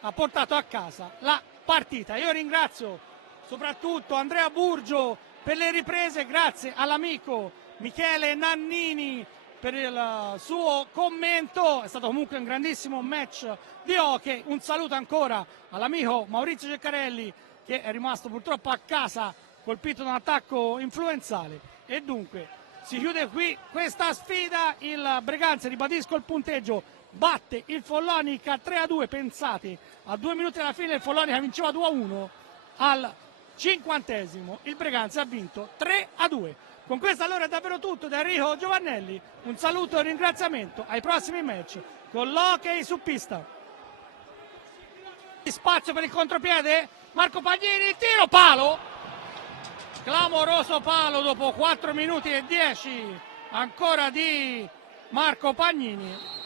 ha portato a casa la partita. Io ringrazio soprattutto Andrea Burgio per le riprese, grazie all'amico Michele Nannini per il suo commento, è stato comunque un grandissimo match di hockey. Un saluto ancora all'amico Maurizio Ceccarelli che è rimasto purtroppo a casa colpito da un attacco influenzale, e dunque si chiude qui questa sfida. Il Breganze, ribadisco il punteggio, batte il Follonica 3-2, pensate, a 2 minuti alla fine il Follonica vinceva 2-1, al 50° il Breganze ha vinto 3-2. Con questo allora è davvero tutto da Enrico Giovannelli, un saluto e un ringraziamento, ai prossimi match con l'hockey su pista. Spazio per il contropiede, Marco Pagnini, tiro, palo, clamoroso palo dopo 4 minuti e 10 ancora di Marco Pagnini.